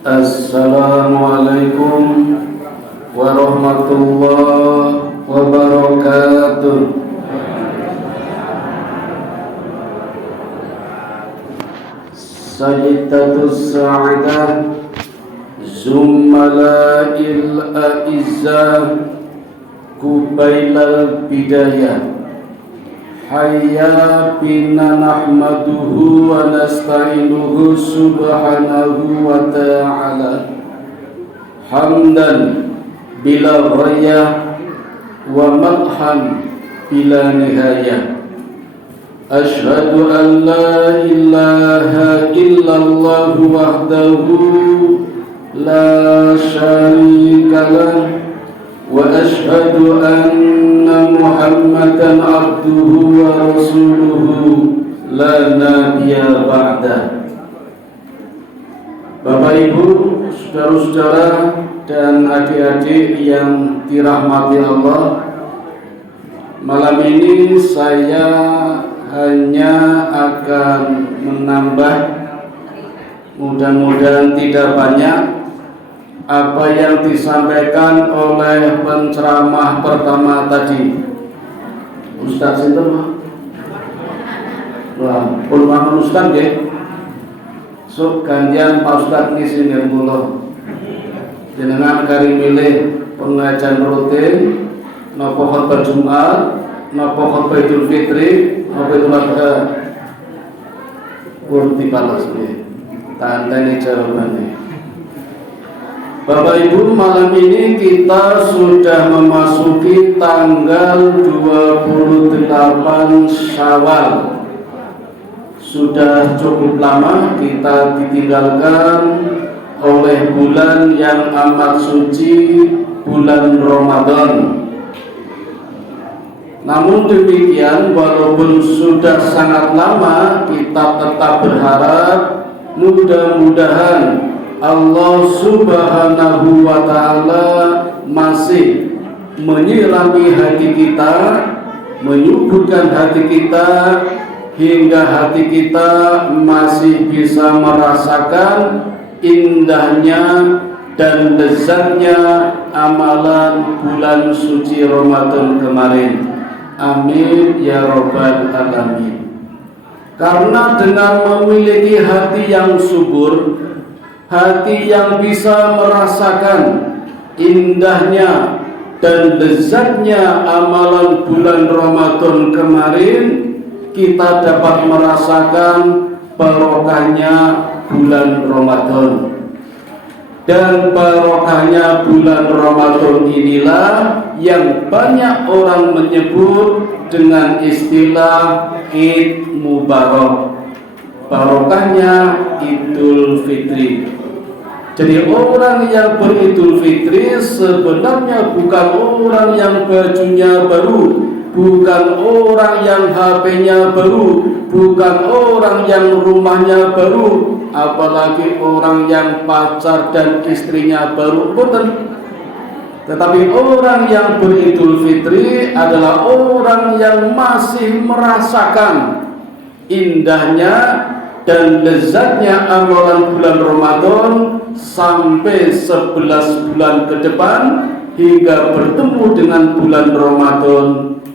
Assalamualaikum warahmatullahi wabarakatuh. Sayyidatus Sa'idah Zummala'il A'izzah Kubailal Bidayah. Hayya bina nahmaduhu wa nasta'inuhu subhanahu wa ta'ala hamdan bila raya wa madhan bila nihayah. Ashhadu an la ilaha illallah wahdahu la syarika lah wa ashhadu anna Muhammadan abduhu wa rasuluhu la nabiyya ba'da. Bapak Ibu, saudara-saudara dan adik-adik yang dirahmati Allah, malam ini saya hanya akan menambah, mudah-mudahan tidak banyak, apa yang disampaikan oleh penceramah pertama tadi, Ustaz Sinten. Wah, pun Ustaz ya. So gantian Pak Ustaz ngisi kula. Jenengan kari milih pengajian rutin, napa khotbah Jumat, napa khotbah Idul Fitri, napa Idul Adha. Pun dibalas nggih. Tandane jawabane. Bapak Ibu, malam ini kita sudah memasuki tanggal 28 Syawal. Sudah cukup lama kita ditinggalkan oleh bulan yang amat suci, bulan Ramadan. Namun demikian, walaupun sudah sangat lama, kita tetap berharap mudah-mudahan Allah Subhanahu wa ta'ala masih menyirami hati kita, menyuburkan hati kita, hingga hati kita masih bisa merasakan indahnya dan lezatnya amalan bulan suci Ramadan kemarin. Amin ya rabbal alamin. Karena dengan memiliki hati yang subur, hati yang bisa merasakan indahnya dan lezatnya amalan bulan Ramadan kemarin, kita dapat merasakan barokahnya bulan Ramadan. Dan barokahnya bulan Ramadan inilah yang banyak orang menyebut dengan istilah Id Mubarak. Barokahnya Idul Fitri. Jadi orang yang beridul fitri sebenarnya bukan orang yang bajunya baru, bukan orang yang HP-nya baru, bukan orang yang rumahnya baru, apalagi orang yang pacar dan istrinya baru, bukan. Tetapi orang yang beridul fitri adalah orang yang masih merasakan indahnya dan lezatnya amalan bulan Ramadan sampai 11 bulan ke depan hingga bertemu dengan bulan Ramadan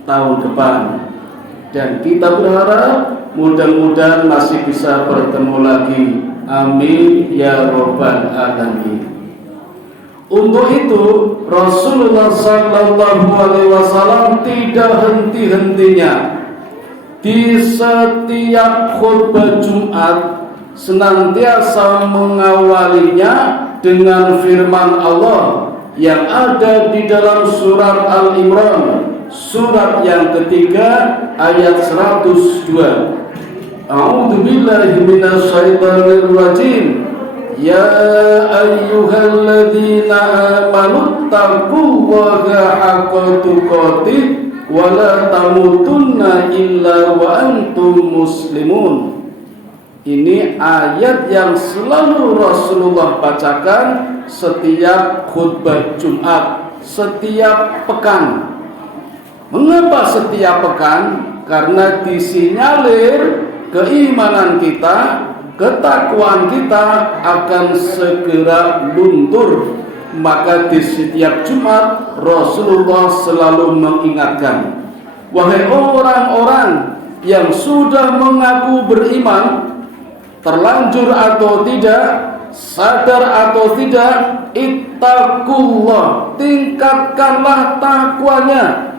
tahun depan. Dan kita berharap mudah-mudahan masih bisa bertemu lagi. Amin ya rabbal alamin. Untuk itu Rasulullah sallallahu alaihi wasallam tidak henti-hentinya di setiap khutbah Jumat senantiasa mengawalinya dengan firman Allah yang ada di dalam surat Al-Imran, surat yang ketiga ayat 102. A'udzu billahi minasyaitonir rajim. Ya ayyuhalladzina amanu taqullaha haqqa tuqatih wa la tamutunna illa wa antum muslimun. Ini ayat yang selalu Rasulullah bacakan setiap khutbah Jumat, setiap pekan. Mengapa setiap pekan? Karena disinyalir keimanan kita ketakwaan kita akan segera luntur. Maka di setiap Jumat Rasulullah selalu mengingatkan, wahai orang-orang yang sudah mengaku beriman, terlanjur atau tidak, sadar atau tidak, ittaqullah, tingkatkanlah takwanya.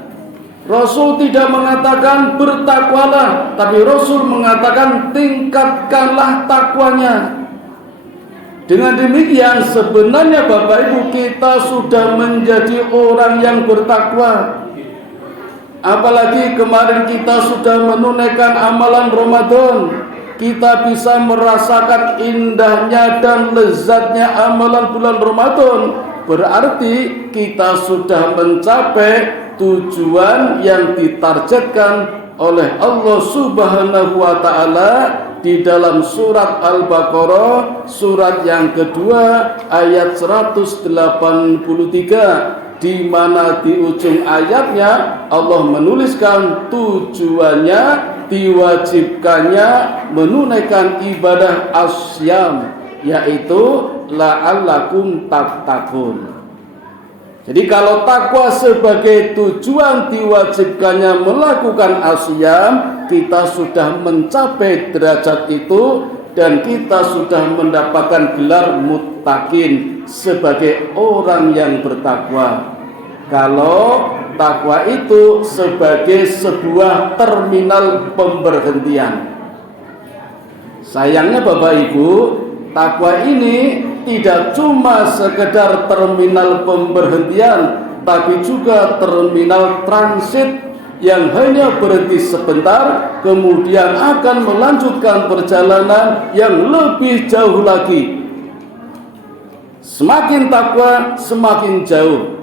Rasul tidak mengatakan bertakwalah, tapi Rasul mengatakan tingkatkanlah takwanya. Dengan demikian sebenarnya Bapak Ibu, kita sudah menjadi orang yang bertakwa. Apalagi kemarin kita sudah menunaikan amalan Ramadan, kita bisa merasakan indahnya dan lezatnya amalan bulan Ramadan. Berarti kita sudah mencapai tujuan yang ditargetkan oleh Allah Subhanahu wa Ta'ala di dalam surat Al-Baqarah, surat yang kedua ayat 183, di mana di ujung ayatnya Allah menuliskan tujuannya diwajibkannya menunaikan ibadah asyam, yaitu la'allakum tattaqun. Jadi kalau takwa sebagai tujuan diwajibkannya melakukan asyam, kita sudah mencapai derajat itu dan kita sudah mendapatkan gelar muttaqin sebagai orang yang bertakwa. Kalau takwa itu sebagai sebuah terminal pemberhentian. Sayangnya Bapak Ibu, takwa ini tidak cuma sekedar terminal pemberhentian, tapi juga terminal transit yang hanya berhenti sebentar, kemudian akan melanjutkan perjalanan yang lebih jauh lagi. Semakin takwa, semakin jauh.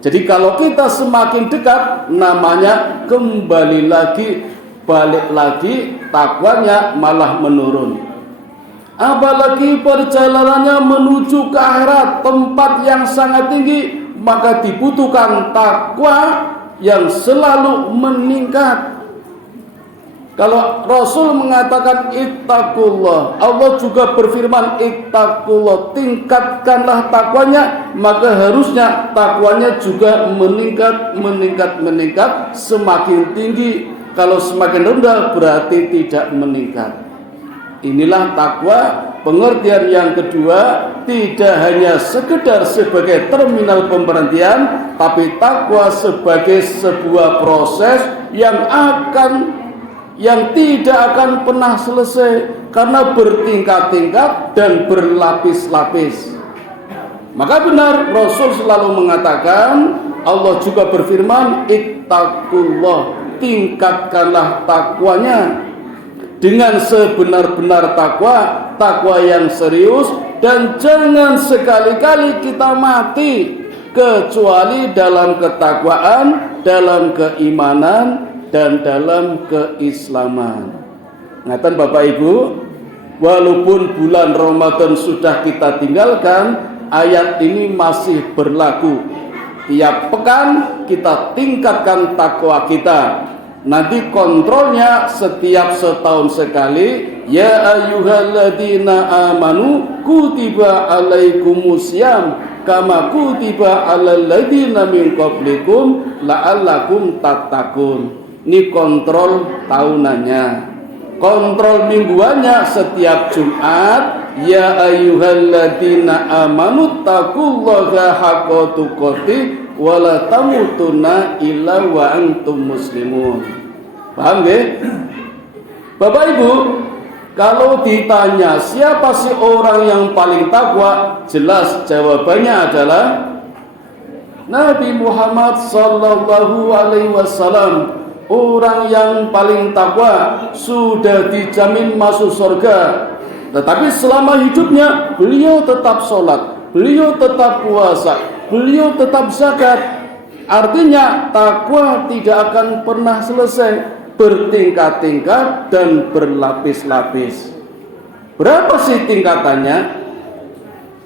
Jadi kalau kita semakin dekat, namanya kembali lagi, balik lagi, takwanya malah menurun. Apalagi perjalanannya menuju ke akhirat, tempat yang sangat tinggi, maka dibutuhkan takwa yang selalu meningkat. Kalau Rasul mengatakan ittaqullah, Allah juga berfirman ittaqullah, tingkatkanlah takwanya, maka harusnya takwanya juga meningkat, semakin tinggi. Kalau semakin rendah berarti tidak meningkat. Inilah takwa, pengertian yang kedua, tidak hanya sekedar sebagai terminal pemberhentian, tapi takwa sebagai sebuah proses yang tidak akan pernah selesai karena bertingkat-tingkat dan berlapis-lapis. Maka benar Rasul selalu mengatakan, Allah juga berfirman ittaqullah, tingkatkanlah takwanya dengan sebenar-benar takwa yang serius, dan jangan sekali-kali kita mati kecuali dalam ketakwaan, dalam keimanan, dan dalam keislaman. Ngaten Bapak Ibu, walaupun bulan Ramadan sudah kita tinggalkan, ayat ini masih berlaku. Tiap pekan kita tingkatkan takwa kita. Nanti kontrolnya setiap setahun sekali. Ya ayyuhalladzina amanu kutiba alaikumusiyam kama kutiba alal ladzina min qablikum la'allakum tattaqun. Ini kontrol tahunannya. Kontrol mingguannya setiap Jumat. Ya ayyuhalladzina amanu taqullaha haqqa tuqatih wala tamutunna illa wa antum muslimun. Paham nggih? Bapak Ibu, kalau ditanya siapa sih orang yang paling takwa, jelas jawabannya adalah Nabi Muhammad sallallahu alaihi wasallam. Orang yang paling takwa sudah dijamin masuk surga. Tetapi selama hidupnya beliau tetap sholat, beliau tetap puasa, beliau tetap zakat. Artinya takwa tidak akan pernah selesai, bertingkat-tingkat dan berlapis-lapis. Berapa sih tingkatannya?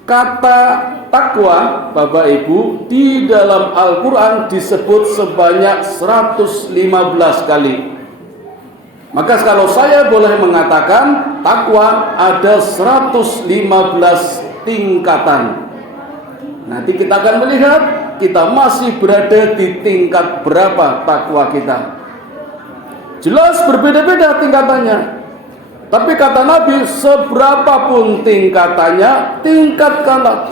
Kata takwa Bapak Ibu di dalam Al-Quran disebut sebanyak 115 kali. Maka kalau saya boleh mengatakan, takwa ada 115 tingkatan. Nanti kita akan melihat kita masih berada di tingkat berapa takwa kita. Jelas berbeda-beda tingkatannya. Tapi kata Nabi, seberapapun tingkatannya, tingkatkanlah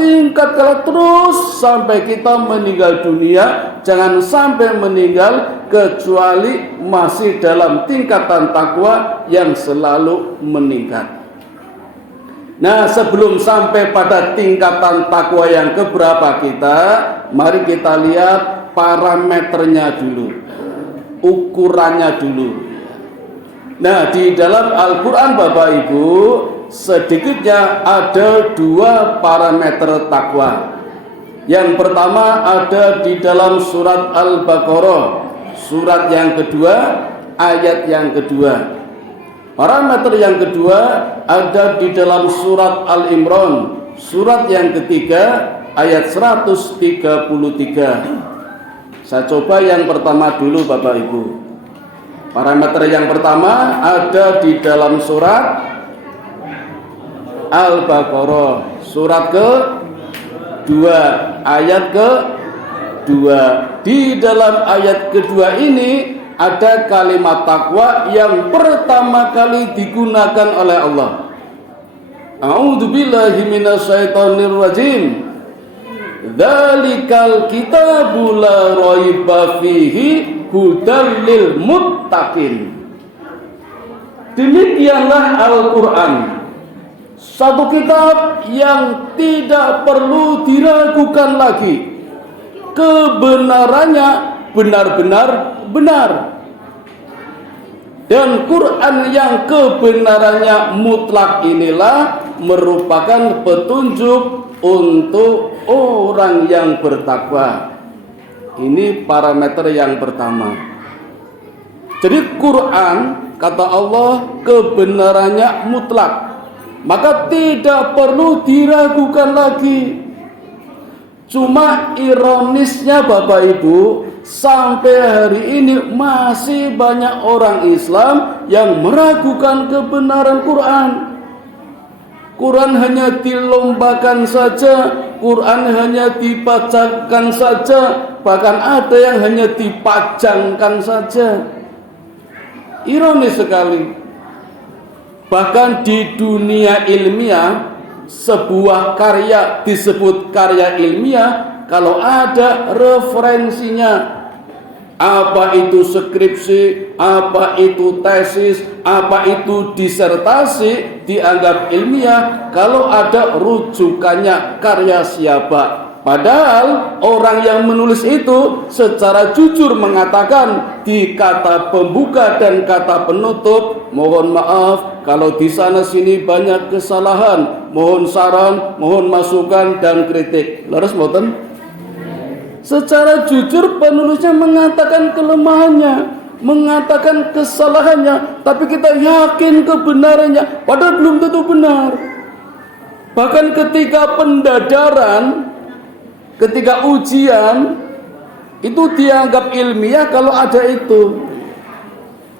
terus sampai kita meninggal dunia. Jangan sampai meninggal kecuali masih dalam tingkatan takwa yang selalu meningkat. Nah, sebelum sampai pada tingkatan takwa yang keberapa kita, mari kita lihat parameternya dulu, ukurannya dulu. Nah, di dalam Al-Quran Bapak Ibu, sedikitnya ada 2 parameter takwa. Yang pertama ada di dalam surat Al-Baqarah, surat yang kedua, ayat yang kedua. Parameter yang kedua ada di dalam surat Al-Imran, surat yang ketiga, ayat 133. Saya coba yang pertama dulu Bapak Ibu. Parameter yang pertama ada di dalam surat Al-Baqarah, surat ke-2, ayat ke-2. Di dalam ayat kedua ini ada kalimat takwa yang pertama kali digunakan oleh Allah. A'udzubillahi minasyaitonir rajim. Dzalikal kitabu la raiba fihi hudal lil muttaqin. Demikianlah Al-Quran, satu kitab yang tidak perlu diragukan lagi. Kebenarannya benar-benar benar. Dan Quran yang kebenarannya mutlak inilah merupakan petunjuk untuk orang yang bertakwa. Ini parameter yang pertama. Jadi Quran, kata Allah, kebenarannya mutlak, maka tidak perlu diragukan lagi. Cuma ironisnya Bapak Ibu, sampai hari ini masih banyak orang Islam yang meragukan kebenaran Quran. Quran hanya dilombakan saja, Quran hanya dibacakan saja, bahkan ada yang hanya dipajangkan saja. Ironis sekali. Bahkan di dunia ilmiah, sebuah karya disebut karya ilmiah kalau ada referensinya. Apa itu skripsi, apa itu tesis, apa itu disertasi, dianggap ilmiah kalau ada rujukannya karya siapa. Padahal orang yang menulis itu secara jujur mengatakan di kata pembuka dan kata penutup, mohon maaf kalau di sana sini banyak kesalahan, mohon saran, mohon masukan dan kritik. Leres mboten? Secara jujur penulisnya mengatakan kelemahannya, mengatakan kesalahannya, tapi kita yakin kebenarannya, padahal belum tentu benar. Bahkan ketika pendadaran, ketika ujian, itu dianggap ilmiah kalau ada itu.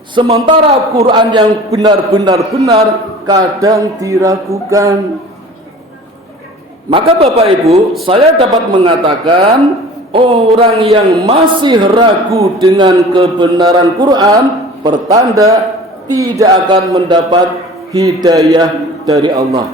Sementara Quran yang benar-benar benar kadang diragukan. Maka Bapak Ibu, saya dapat mengatakan orang yang masih ragu dengan kebenaran Quran pertanda tidak akan mendapat hidayah dari Allah.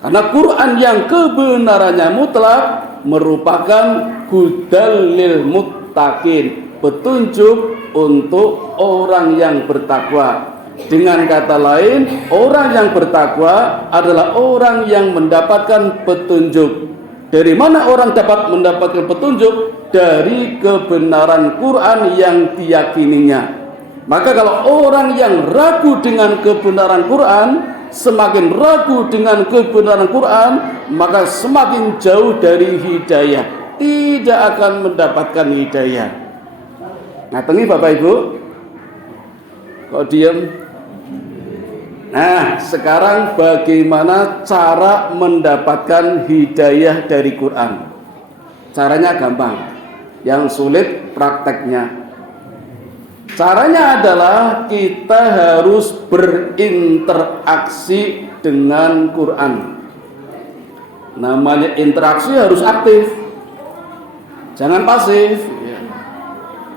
Karena Quran yang kebenarannya mutlak merupakan hudal lil muttaqin, petunjuk untuk orang yang bertakwa. Dengan kata lain, orang yang bertakwa adalah orang yang mendapatkan petunjuk. Dari mana orang dapat mendapatkan petunjuk? Dari kebenaran Quran yang diyakininya. Maka kalau orang yang ragu dengan kebenaran Quran, semakin ragu dengan kebenaran Quran, maka semakin jauh dari hidayah, tidak akan mendapatkan hidayah. Nah, tengi Bapak Ibu, kok diam? Nah, sekarang bagaimana cara mendapatkan hidayah dari Quran? Caranya gampang, yang sulit prakteknya. Caranya adalah kita harus berinteraksi dengan Quran. Namanya interaksi harus aktif, jangan pasif.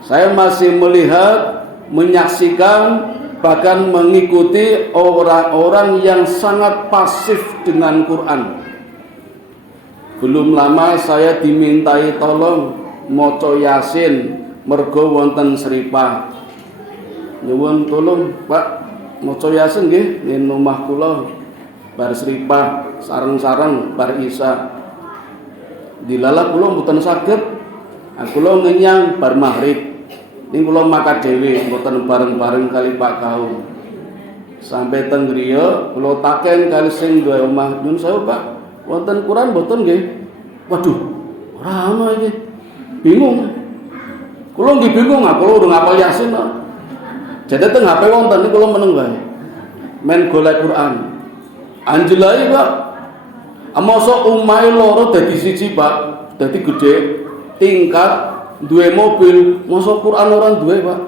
Saya masih melihat, menyaksikan, bahkan mengikuti orang-orang yang sangat pasif dengan Quran. Belum lama saya dimintai tolong maca Yasin mergo wonten seripa. Nyuwun tolong Pak, maca Yasin nggih ning omah kula bar seripa sareng-sareng bar Isya. Dilalah kula mboten saged. Kula ngenyang bar maghrib. Ning kula makan dhewe mboten bareng-bareng kali Pak Kaum. Sampai teng griya kula taken kali sing duwe omah, "Nyun sewu Pak, wonten Quran mboten nggih?" Waduh, ora ana iki. Bingung. Kula nggih bingung, kula urung hafal Yasin kok. Jadi teng HP wonten niku kula meneng wae. Men golek Quran. Anjelai Pak. Mosok omahe loro dadi siji Pak, dadi gedhe, tingkat, duwe mobil, mosok Quran ora duwe Pak.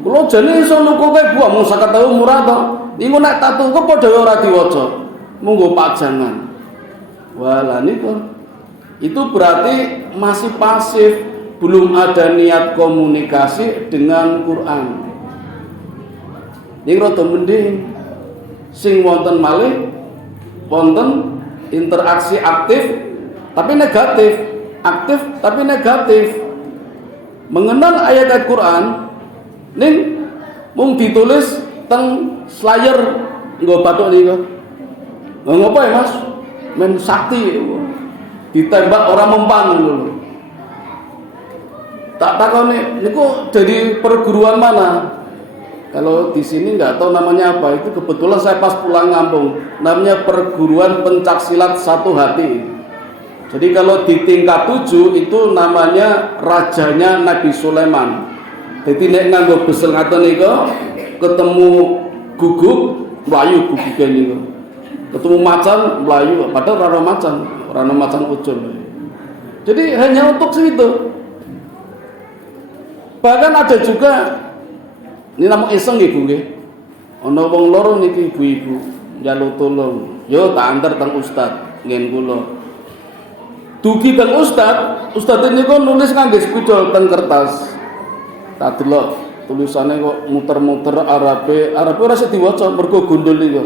Kula jane iso nukuke buah mung 50.000 murah to. Iku nek tak tuku padha ora diwaca. Monggo pajangan. Walah niku. Itu berarti masih pasif, belum ada niat komunikasi dengan Quran. Ini rada mending sing wonten malih wonten interaksi aktif tapi negatif, aktif tapi negatif. Mengenal ayat Quran ning mung ditulis teng slayer nggo bathuk niku. Ngopo ya Mas? Men sakti ditembak orang mempan dulu. Tak takoni niku dari perguruan mana? Kalau di sini nggak tahu namanya apa. Itu kebetulan saya pas pulang kampung. Namanya perguruan pencaksilat satu hati. Jadi kalau di tingkat 7 itu namanya rajanya Nabi Sulaiman. Jadi nek nganggo besel ngaten niku ketemu guguk mlayu guguke niku. Ketemu macan mlayu padahal ora macan ucul. Jadi hanya untuk situ. Bahkan ada juga ini namung iseng nggih Bu nggih. Ana wong loro niki ibu-ibu njaluk tolong. Yo tak antar teng ustad ngen kula. Dugi teng ustad niku nulis nganggo spidol teng kertas. Tak delok tulisane kok muter-muter Arabe ora iso diwaca mergo gondol niku.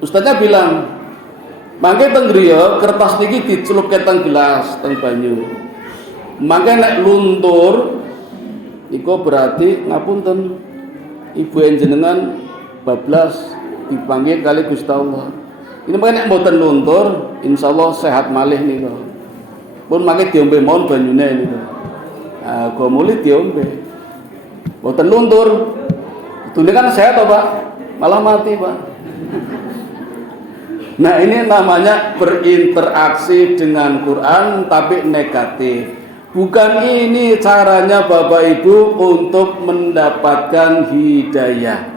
Ustaznya bilang, "Mangke teng griya kertas niki dicelupke teng gelas teng banyu. Mangke nek luntur iku berarti ngapunten ibu jenengan bablas dipanggil kali Gusti Allah. Ini mangke nek mboten luntur insyaallah sehat malih niku. Pun mangke diombe mawon banyune niku. Go muli diombe. Mboten luntur. Dene kan sehat to, Pak? Malah mati, Pak. Nah, ini namanya berinteraksi dengan Quran tapi negatif. Bukan ini caranya Bapak Ibu untuk mendapatkan hidayah.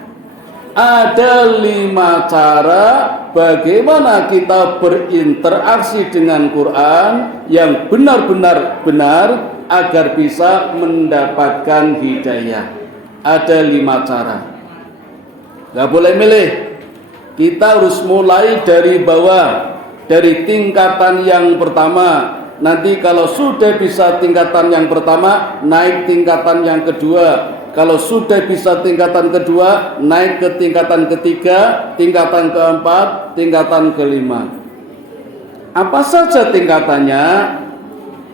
Ada 5 cara bagaimana kita berinteraksi dengan Quran yang benar-benar benar agar bisa mendapatkan hidayah. Ada 5 cara. Gak boleh milih. Kita harus mulai dari bawah, dari tingkatan yang pertama. Nanti kalau sudah bisa tingkatan yang pertama, naik tingkatan yang kedua. Kalau sudah bisa tingkatan kedua, naik ke tingkatan ketiga, tingkatan keempat, tingkatan kelima. Apa saja tingkatannya?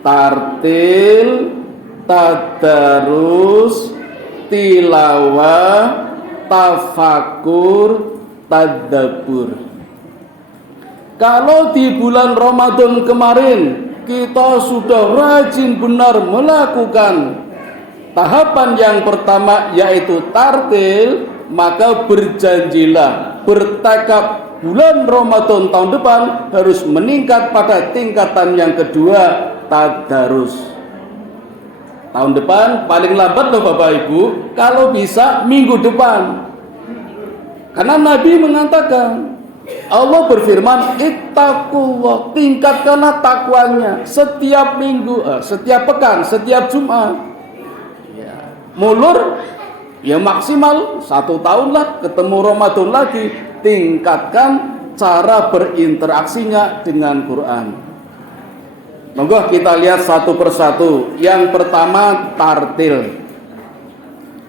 Tartil, tadarus, tilawah, tafakur, tadabbur. Kalau di bulan Ramadan kemarin kita sudah rajin benar melakukan tahapan yang pertama yaitu tartil, maka berjanjilah, bertekad bulan Ramadan tahun depan harus meningkat pada tingkatan yang kedua, tadarus. Tahun depan paling lambat loh Bapak Ibu, kalau bisa minggu depan. Karena Nabi mengatakan, Allah berfirman, ittaqullah, tingkatkanlah takwanya setiap minggu, setiap pekan, setiap Jumat. Ya. mulur ya maksimal 1 tahun lah, ketemu Ramadan lagi, tingkatkan cara berinteraksinya dengan Quran. Monggo kita lihat satu persatu. Yang pertama tartil.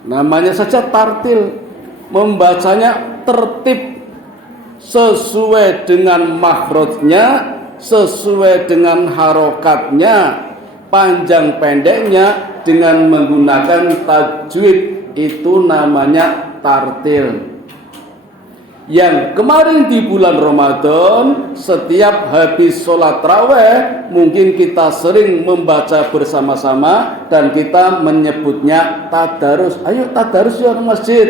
Namanya saja tartil, membacanya tertib sesuai dengan makhrajnya, sesuai dengan harokatnya, panjang pendeknya, dengan menggunakan tajwid. Itu namanya tartil. Yang kemarin di bulan Ramadan, setiap habis sholat raweh, mungkin kita sering membaca bersama-sama dan kita menyebutnya tadarus. Ayo tadarus ya ke masjid.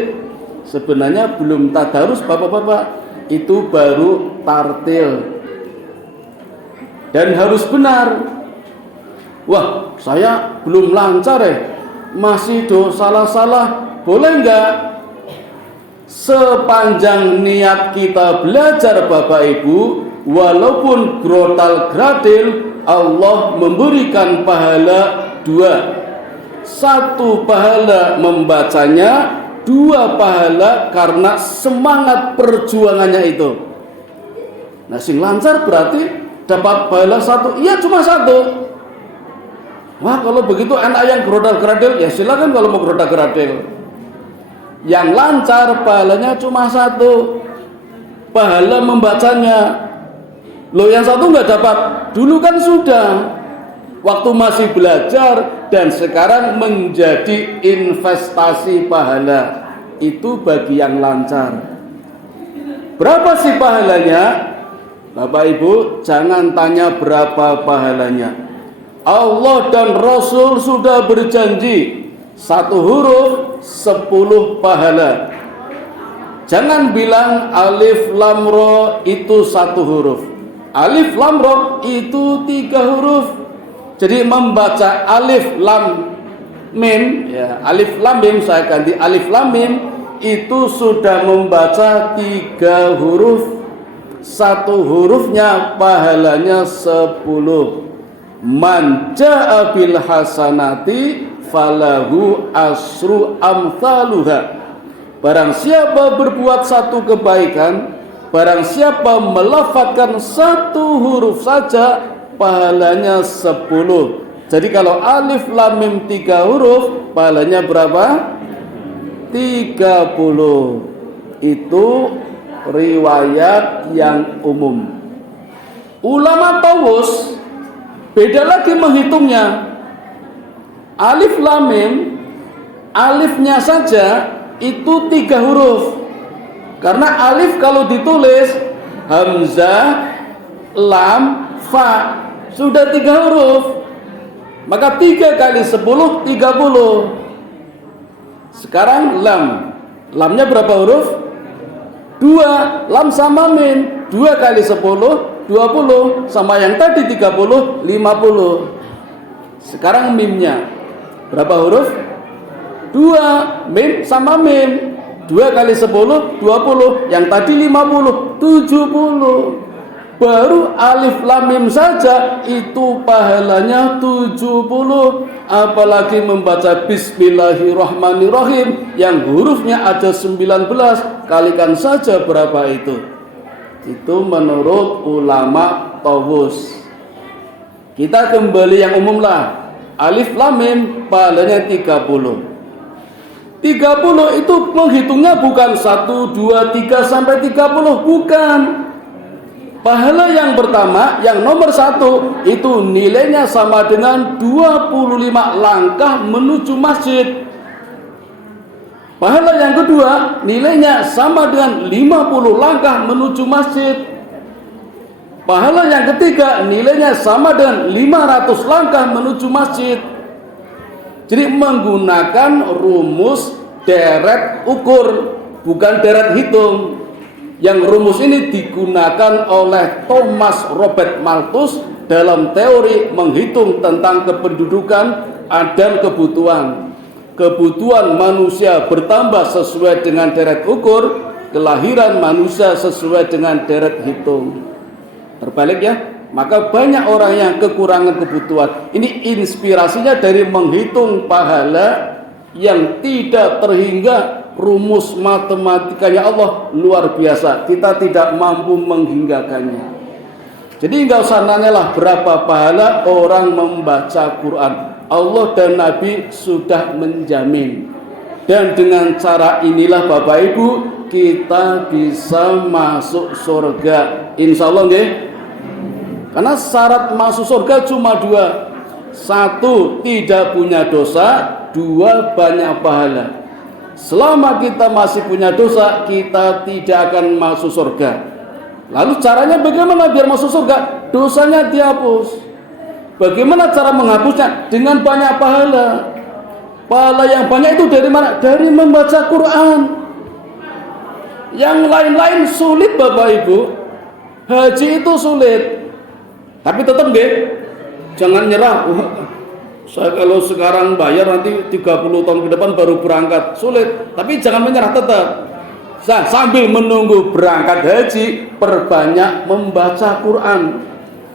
Sebenarnya belum tadarus bapak-bapak, itu baru tartil. Dan harus benar. Wah, saya belum lancar masih salah-salah. Boleh enggak? Sepanjang niat kita belajar Bapak Ibu, walaupun grotal gradil, Allah memberikan pahala 2. 1 pahala membacanya, 2 pahala karena semangat perjuangannya itu. Nah, sing lancar berarti dapat pahala 1. Iya, cuma 1. Wah, kalau begitu enak yang grotal gradil, ya silakan kalau mau grotal gradil. Yang lancar pahalanya cuma 1, pahala membacanya. Loh, yang 1 nggak dapat. Dulu kan sudah, waktu masih belajar, dan sekarang menjadi investasi pahala. Itu bagi yang lancar. Berapa sih pahalanya? Bapak Ibu, jangan tanya berapa pahalanya. Allah dan Rasul sudah berjanji 1 huruf 10 pahala. Jangan bilang alif lam ro itu 1 huruf. Alif lam ro itu 3 huruf. Jadi membaca alif lam mim, ya, alif lam mim, saya ganti alif lam mim, itu sudah membaca 3 huruf. 1 hurufnya pahalanya 10. Man ja'a bil hasanati falahu asru amthaluha. Barang siapa berbuat 1 kebaikan, barang siapa melafadzkan 1 huruf saja, pahalanya 10. Jadi kalau alif lam mim 3 huruf, pahalanya berapa? 30. Itu riwayat yang umum. Ulama tawus beda lagi menghitungnya. Alif lam mim, alifnya saja itu 3 huruf. Karena alif kalau ditulis hamzah, lam, fa, sudah 3 huruf. Maka 3 kali 10, 30. Sekarang lam, lamnya berapa huruf? 2. Lam sama mim, 2 kali 10, 20, sama yang tadi 30, 50. Sekarang mimnya berapa huruf? 2. Mim sama mim, 2 kali 10, 20, yang tadi 50, 70. Baru alif lam mim saja itu pahalanya 70. Apalagi membaca bismillahirrahmanirrahim yang hurufnya ada 19, kalikan saja berapa itu. Itu menurut ulama tawus. Kita kembali yang umum lah. Alif lam mim pahalanya 30. 30 itu menghitungnya bukan 1, 2, 3 sampai 30, bukan. Pahala yang pertama, yang nomor 1, itu nilainya sama dengan 25 langkah menuju masjid. Pahala yang kedua, nilainya sama dengan 50 langkah menuju masjid. Pahala yang ketiga, nilainya sama dengan 500 langkah menuju masjid. Jadi menggunakan rumus deret ukur, bukan deret hitung. Yang rumus ini digunakan oleh Thomas Robert Malthus dalam teori menghitung tentang kependudukan dan kebutuhan. Kebutuhan manusia bertambah sesuai dengan deret ukur, kelahiran manusia sesuai dengan deret hitung. Terbalik ya, maka banyak orang yang kekurangan kebutuhan. Ini inspirasinya dari menghitung pahala yang tidak terhingga. Rumus matematikanya Allah luar biasa, kita tidak mampu menghinggakannya. Jadi nggak usah nanyalah berapa pahala orang membaca Quran. Allah dan Nabi sudah menjamin. Dan dengan cara inilah Bapak Ibu kita bisa masuk surga, insya Allah nggih. Karena syarat masuk surga cuma dua: satu, tidak punya dosa; dua, banyak pahala. Selama kita masih punya dosa, kita tidak akan masuk surga. Lalu caranya bagaimana biar masuk surga? Dosanya dihapus. Bagaimana cara menghapusnya? Dengan banyak pahala. Pahala yang banyak itu dari mana? Dari membaca Quran. Yang lain-lain sulit Bapak Ibu. Haji itu sulit. Tapi tetap nggih, jangan nyerah. Saya kalau sekarang bayar nanti 30 tahun ke depan baru berangkat, sulit. Tapi jangan menyerah tetap. Sambil menunggu berangkat haji, perbanyak membaca Quran.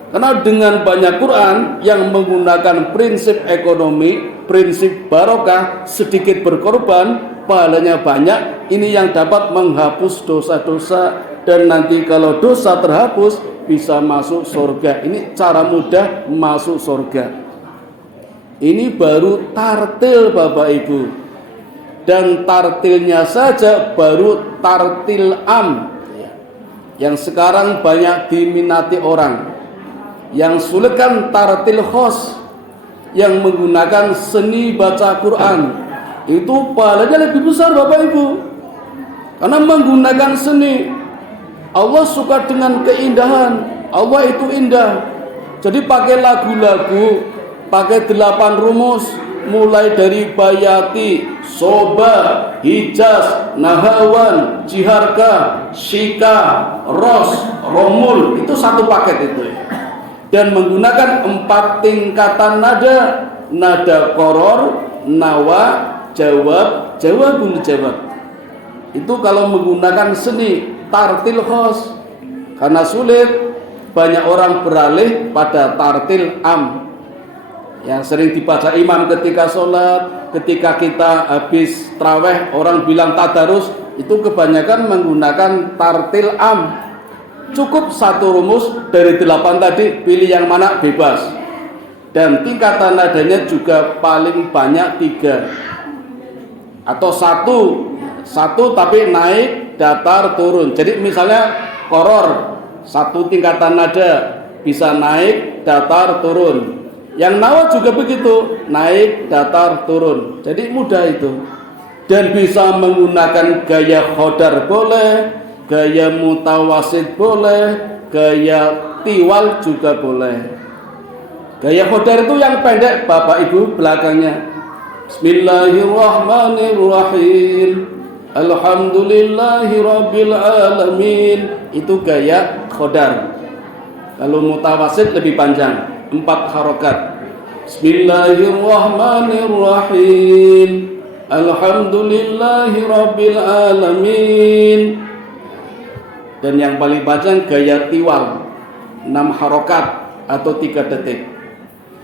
Karena dengan banyak Quran yang menggunakan prinsip ekonomi, prinsip barokah, sedikit berkorban, pahalanya banyak. Ini yang dapat menghapus dosa-dosa, dan nanti kalau dosa terhapus bisa masuk surga. Ini cara mudah masuk surga. Ini baru tartil Bapak Ibu. Dan tartilnya saja baru tartil am, yang sekarang banyak diminati orang. Yang sulit kan tartil khos, yang menggunakan seni baca Quran. Itu pahalanya lebih besar Bapak Ibu, karena menggunakan seni. Allah suka dengan keindahan. Allah itu indah. Jadi pakai lagu-lagu, pakai 8 rumus, mulai dari bayati, soba, hijaz, nahawan, jiharka, shika, ros, romul. Itu satu paket itu. Dan menggunakan 4 tingkatan nada. Nada koror, nawa, jawab, jawabul jawab. Itu kalau menggunakan seni tartil khos. Karena sulit, banyak orang beralih pada tartil am, yang sering dibaca imam ketika sholat. Ketika kita habis traweh, orang bilang tadarus, itu kebanyakan menggunakan tartil am. Cukup 1 rumus dari 8 tadi, pilih yang mana bebas. Dan tingkatan nadanya juga paling banyak 3 atau 1 tapi naik, datar, turun. Jadi misalnya koror 1 tingkatan nada, bisa naik, datar, turun. Yang nawa juga begitu, naik, datar, turun. Jadi mudah itu. Dan bisa menggunakan gaya khodar boleh, gaya mutawasid boleh, gaya tiwal juga boleh. Gaya khodar itu yang pendek Bapak Ibu, belakangnya Bismillahirrahmanirrahim, Alhamdulillahi Rabbil Alamin. Itu gaya khodar. Kalau mutawasid lebih panjang, 4 harokat. Bismillahirrahmanirrahim, Alhamdulillahi Rabbil Alamin. Dan yang paling panjang gaya tiwal, 6 harokat atau 3 detik.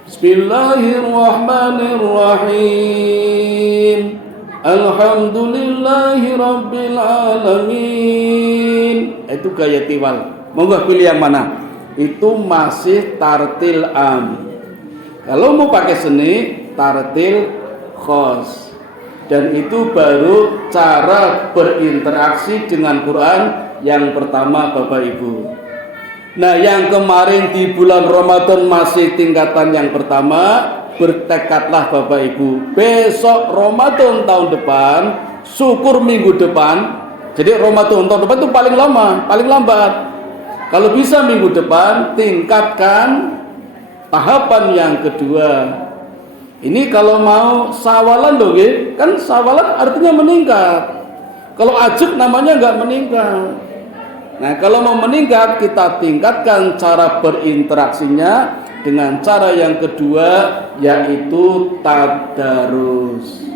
Bismillahirrahmanirrahim, Alhamdulillahi Rabbil Alamin. Itu gaya tiwal. Monggo pilih yang mana? Itu masih tartil am. Kalau mau pakai seni, tartil khos. Dan itu baru cara berinteraksi dengan Quran yang pertama Bapak Ibu. Nah, yang kemarin di bulan Ramadan masih tingkatan yang pertama. Bertekadlah Bapak Ibu, besok Ramadan tahun depan, syukur minggu depan. Jadi Ramadan tahun depan itu paling lama, paling lambat. Kalau bisa minggu depan, tingkatkan tahapan yang kedua. Ini kalau mau sawalan loh, kan sawalan artinya meningkat. Kalau ajub namanya nggak meningkat. Nah, kalau mau meningkat, kita tingkatkan cara berinteraksinya dengan cara yang kedua, yaitu tadarus.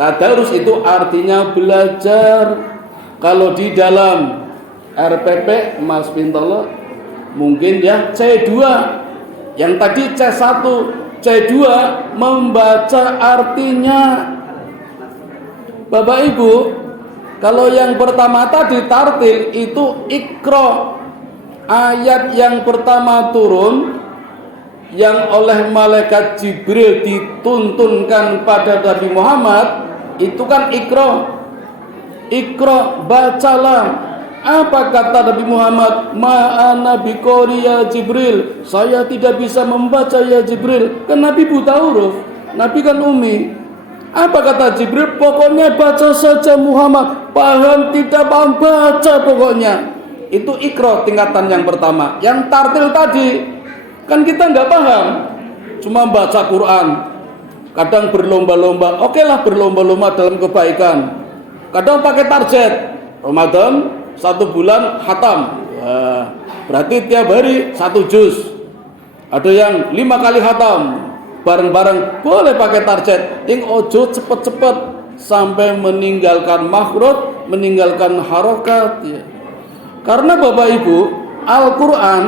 Tadarus itu artinya belajar. Kalau di dalam RPP Mas Pintolo mungkin ya C2, yang tadi C1, C2 membaca artinya. Bapak Ibu, kalau yang pertama tadi tartil itu Iqra, ayat yang pertama turun yang oleh malaikat Jibril dituntunkan pada Nabi Muhammad, itu kan Iqra. Iqra, bacalah. Apa kata Nabi Muhammad? Ma'ana biqori ya Jibril, saya tidak bisa membaca ya Jibril. Kan Nabi buta huruf, Nabi kan umi. Apa kata Jibril? Pokoknya baca saja Muhammad, paham tidak paham baca pokoknya. Itu Iqra tingkatan yang pertama. Yang tartil tadi kan kita nggak paham, cuma baca Quran. Kadang berlomba-lomba, oke lah berlomba-lomba dalam kebaikan. Kadang pakai target Ramadan 1 bulan khatam, berarti tiap hari 1 juz. Ada yang 5 kali khatam, bareng-bareng boleh pakai target. Yang ojo cepet-cepet sampai meninggalkan makhraj, meninggalkan harokat ya. Karena Bapak Ibu, Al-Quran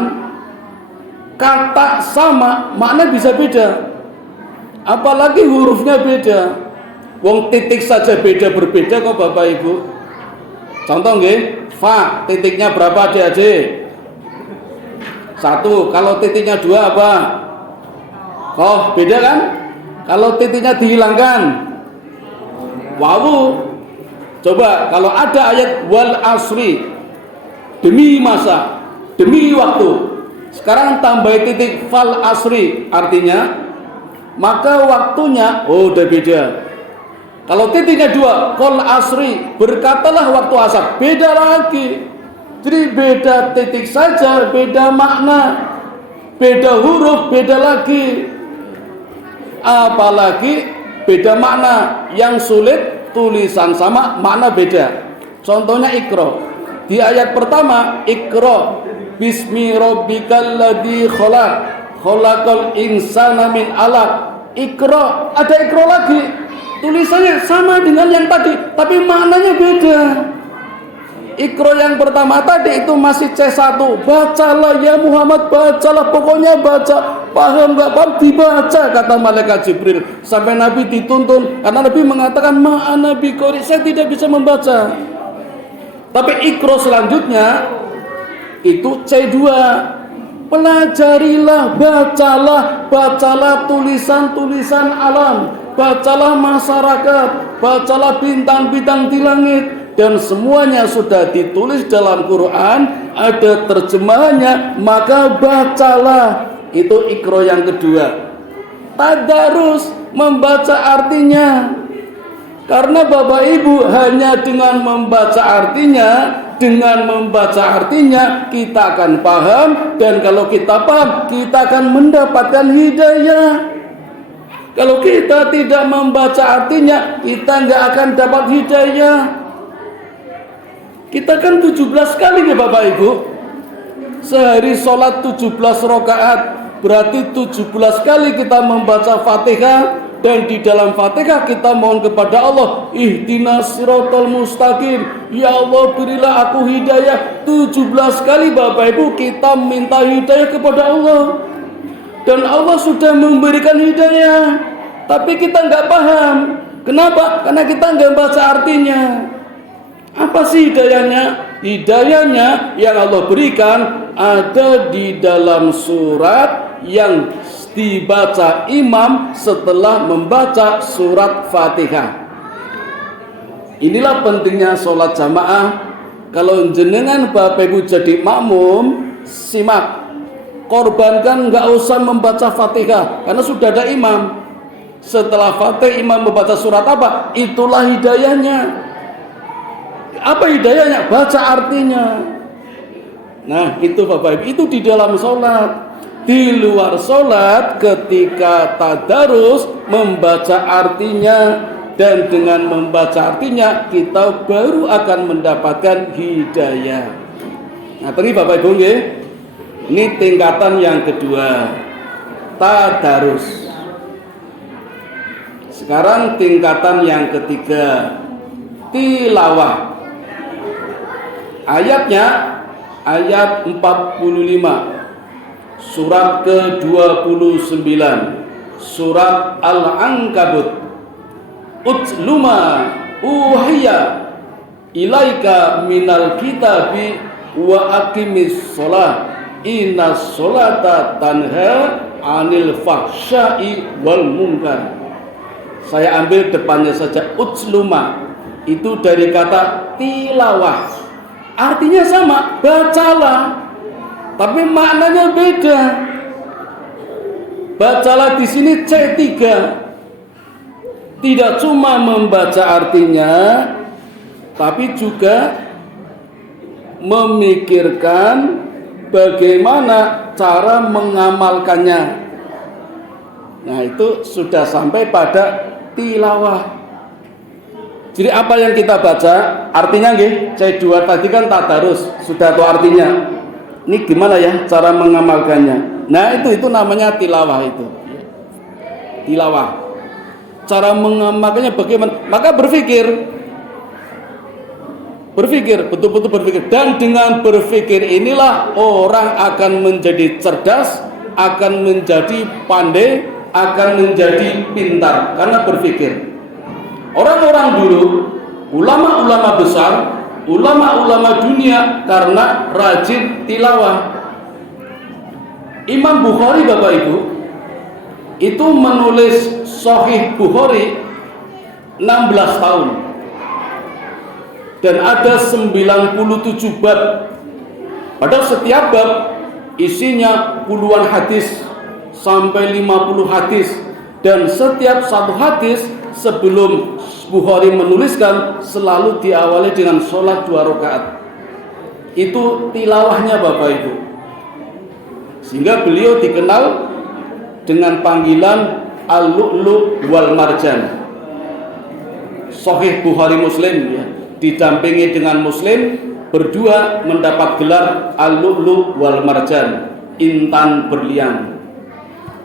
kata sama, makna bisa beda. Apalagi hurufnya beda. Wong titik saja berbeda kok Bapak Ibu. Contoh nggih, fa titiknya berapa adik-adik? 1. Kalau titiknya 2 apa? Oh, beda kan? Kalau titiknya dihilangkan, wawu. Coba kalau ada ayat wal asri, demi masa, demi waktu. Sekarang tambah titik fal asri, artinya maka waktunya udah beda. Kalau titiknya 2, kol asri, berkatalah waktu asar, beda lagi. Jadi beda titik saja, beda makna, beda huruf, beda lagi. Apalagi beda makna, yang sulit tulisan sama, makna beda. Contohnya Iqra. Di ayat pertama, Iqra bismi rabbikal ladzi khalaq, khalaqal insana min 'alaq. Iqra, ada Iqra lagi. Tulisannya sama dengan yang tadi, tapi maknanya beda. Iqra yang pertama tadi itu masih C1, bacalah ya Muhammad, bacalah, pokoknya baca, paham nggak paham dibaca, kata malaikat Jibril. Sampai Nabi dituntun, karena Nabi mengatakan ma'ana biqori, saya tidak bisa membaca. Tapi Iqra selanjutnya itu C2, pelajarilah, bacalah tulisan-tulisan alam, bacalah masyarakat, bacalah bintang-bintang di langit, dan semuanya sudah ditulis dalam Quran, ada terjemahannya, maka bacalah. Itu Iqra yang kedua. Tadarus, membaca artinya. Karena Bapak Ibu hanya dengan membaca artinya, kita akan paham, dan kalau kita paham, kita akan mendapatkan hidayah. Kalau kita tidak membaca artinya, kita nggak akan dapat hidayah. Kita kan 17 kali ya Bapak Ibu. Sehari sholat 17 rakaat, berarti 17 kali kita membaca Fatihah. Dan di dalam Fatihah kita mohon kepada Allah, ihdinas siratal mustaqim, ya Allah berilah aku hidayah. 17 kali Bapak Ibu kita minta hidayah kepada Allah, dan Allah sudah memberikan hidayah, tapi kita nggak paham. Kenapa? Karena kita nggak baca artinya. Apa sih hidayahnya? Hidayahnya yang Allah berikan ada di dalam surat yang dibaca imam setelah membaca surat Fatihah. Inilah pentingnya sholat jamaah. Kalau jenengan Bapak Ibu jadi makmum, simak, korbankan nggak usah membaca Fatihah, karena sudah ada imam. Setelah Fatihah imam membaca surat apa? Itulah hidayahnya. Apa hidayahnya? Baca artinya. Nah itu Bapak Ibu, itu di dalam sholat. Di luar sholat, ketika tadarus, membaca artinya, dan dengan membaca artinya kita baru akan mendapatkan hidayah. Nah tadi Bapak Ibu, ini tingkatan yang kedua, tadarus. Sekarang tingkatan yang ketiga, tilawah. Ayatnya ayat 45 surat ke-29 surat Al-Ankabut. Utluma uhiya ilaika minal kitabi wa aqimis sholat inna sholata tanha anil fahsya'i wal munkar. Saya ambil depannya saja, utsluma, itu dari kata tilawah, artinya sama, bacalah, tapi maknanya beda. Bacalah di sini C3, tidak cuma membaca artinya, tapi juga memikirkan bagaimana cara mengamalkannya. Nah, itu sudah sampai pada tilawah. Jadi apa yang kita baca, artinya nggih, C2 tadi kan tadarus, sudah tahu artinya. Ini gimana ya cara mengamalkannya? Nah, itu namanya tilawah itu. Tilawah. Cara mengamalkannya bagaimana? Maka berpikir, betul-betul berpikir, dan dengan berpikir inilah orang akan menjadi cerdas, akan menjadi pandai, akan menjadi pintar karena berpikir. Orang-orang dulu, ulama-ulama besar, ulama-ulama dunia karena rajin tilawah. Imam Bukhari, Bapak Ibu, itu menulis Sahih Bukhari 16 tahun. Dan ada 97 bab. Padahal setiap bab isinya puluhan hadis sampai 50 hadis, dan setiap satu hadis sebelum Bukhari menuliskan selalu diawali dengan sholat 2 rakaat. Itu tilawahnya, Bapak Ibu. Sehingga beliau dikenal dengan panggilan Al-Lu'lu' wal Marjan. Sahih Bukhari Muslim ya, didampingi dengan Muslim, berdua mendapat gelar Al-Lu'lu' wal Marjan, intan berlian.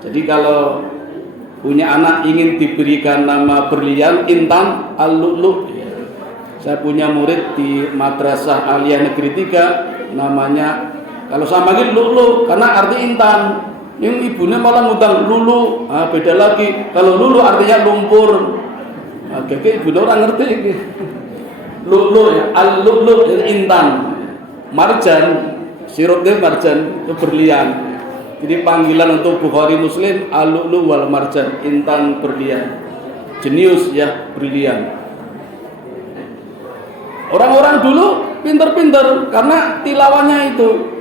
Jadi kalau punya anak ingin diberikan nama berlian, intan, Al-Lu'lu'. Saya punya murid di Madrasah Aliyah Negeri 3, namanya, kalau saya panggil Lu'lu' karena arti intan. Yang ibunya malah ngundang Lulu, beda lagi. Kalau Lulu artinya lumpur. Kayak ibunya orang ngerti. Lu'lu' ya, Al-Lu'lu' intan. Marjan, sirupnya marjan, itu berlian. Jadi panggilan untuk Bukhari Muslim Al-Lu'lu' wal Marjan, intan berlian. Jenius ya, brilian. Orang-orang dulu pinter-pinter karena tilawahnya itu.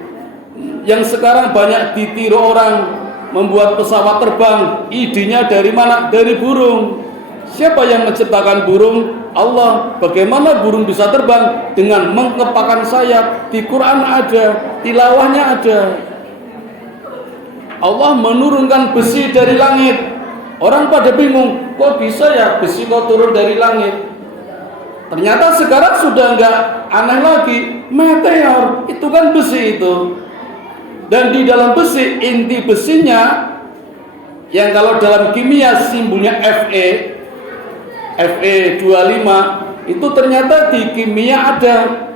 Yang sekarang banyak ditiru orang, membuat pesawat terbang. Idenya dari mana? Dari burung. Siapa yang menciptakan burung? Allah. Bagaimana burung bisa terbang? Dengan mengepakkan sayap. Di Quran ada, tilawahnya ada. Allah menurunkan besi dari langit. Orang pada bingung, kok bisa ya besi kok turun dari langit? Ternyata sekarang sudah enggak aneh lagi. Meteor, itu kan besi itu. Dan di dalam besi, inti besinya yang kalau dalam kimia simbolnya Fe, Fe25, itu ternyata di kimia ada.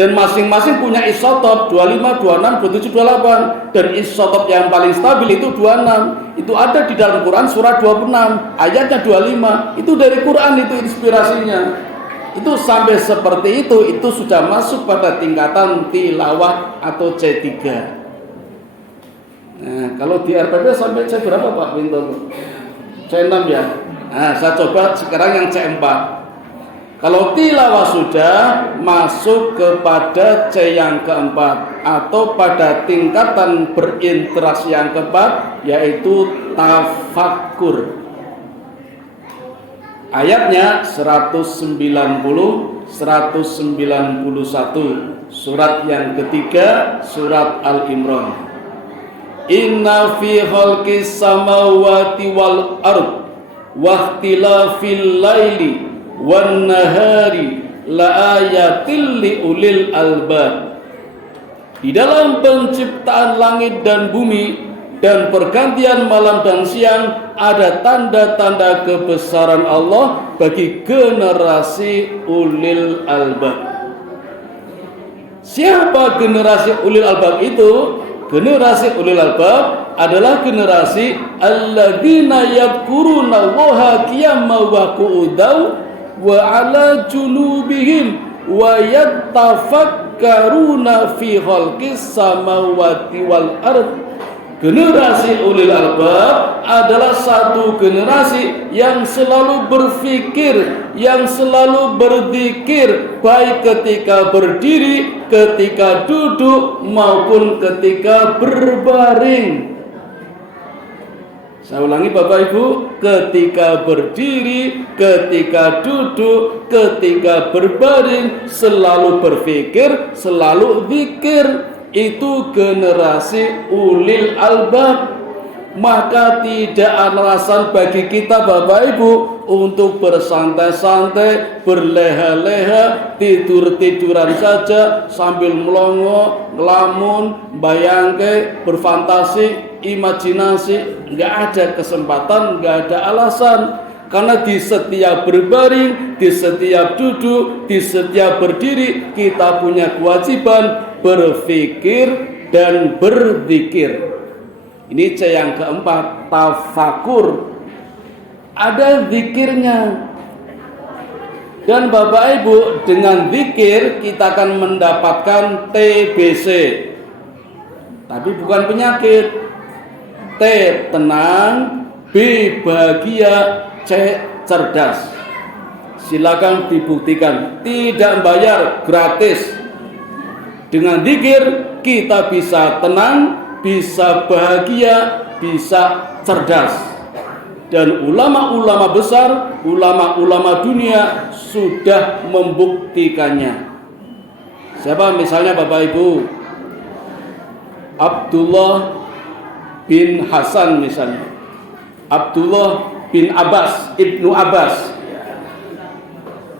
Dan masing-masing punya isotop 25, 26, 27, 28. Dan isotop yang paling stabil itu 26. Itu ada di dalam Quran surat 26, ayatnya 25. Itu dari Quran, itu inspirasinya. Itu sampai seperti itu sudah masuk pada tingkatan tilawah atau C3. Nah, kalau di RPP sampai C berapa Pak Winton? C6 ya. Nah, saya coba sekarang yang C4. Kalau tilawah sudah masuk kepada C yang keempat, atau pada tingkatan berinteraksi yang keempat, yaitu tafakkur. Ayatnya 190, 191, surat yang ketiga, surat Al-Imran. Inna fi khalqis samawati wal ard wa ikhtilafil laili wan nahari la ayatil li ulil albab. Di dalam penciptaan langit dan bumi dan pergantian malam dan siang ada tanda-tanda kebesaran Allah bagi generasi ulil albab. Siapa generasi ulil albab itu? Generasi ulil albab adalah generasi alladzina yadhkuruna Allaha qiyaman wa qu'udan wa ala junubihim wa yattafakkaruna fi khalqis samawati wal ardh. Generasi ulil albab adalah satu generasi yang selalu berfikir, yang selalu berzikir, baik ketika berdiri, ketika duduk, maupun ketika berbaring. Saya ulangi Bapak Ibu, ketika berdiri, ketika duduk, ketika berbaring, selalu berfikir, selalu zikir. Itu generasi ulil albab. Maka tidak alasan bagi kita Bapak Ibu untuk bersantai-santai, berleha-leha, tidur-tiduran saja sambil melongo, ngelamun, bayangke, berfantasi, imajinasi. Nggak ada kesempatan, nggak ada alasan. Karena di setiap berbaring, di setiap duduk, di setiap berdiri, kita punya kewajiban berfikir dan berzikir. Ini C yang keempat, tafakur. Ada zikirnya. Dan Bapak Ibu, dengan zikir kita akan mendapatkan TBC. Tapi bukan penyakit. T, tenang. B, bahagia. C, cerdas. Silakan dibuktikan. Tidak bayar, gratis. Dengan zikir kita bisa tenang, bisa bahagia, bisa cerdas. Dan ulama-ulama besar, ulama-ulama dunia sudah membuktikannya. Siapa misalnya Bapak Ibu? Abdullah bin Hasan misalnya, Abdullah bin Abbas, Ibnu Abbas.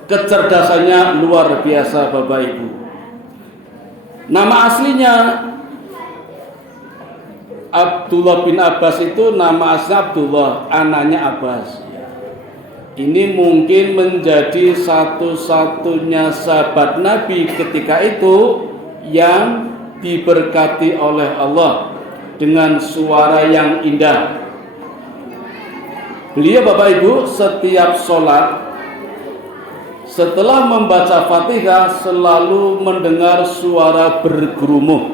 Kecerdasannya luar biasa Bapak Ibu. Nama aslinya Abdullah bin Abbas itu nama aslinya Abdullah, anaknya Abbas. Ini mungkin menjadi satu-satunya sahabat Nabi ketika itu yang diberkati oleh Allah dengan suara yang indah. Beliau Bapak Ibu setiap sholat setelah membaca Fatihah selalu mendengar suara bergerumuh.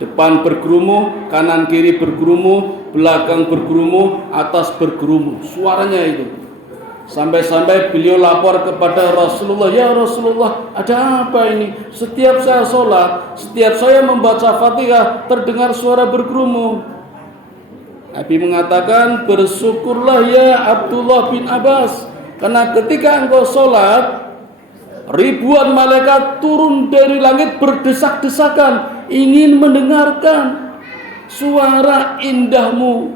Depan bergerumuh, kanan kiri bergerumuh, belakang bergerumuh, atas bergerumuh. Suaranya itu. Sampai-sampai beliau lapor kepada Rasulullah, "Ya Rasulullah, ada apa ini? Setiap saya sholat, setiap saya membaca Fatihah terdengar suara bergerumuh." Nabi mengatakan, "Bersyukurlah ya Abdullah bin Abbas. Karena ketika engkau sholat, ribuan malaikat turun dari langit berdesak-desakan, ingin mendengarkan suara indahmu."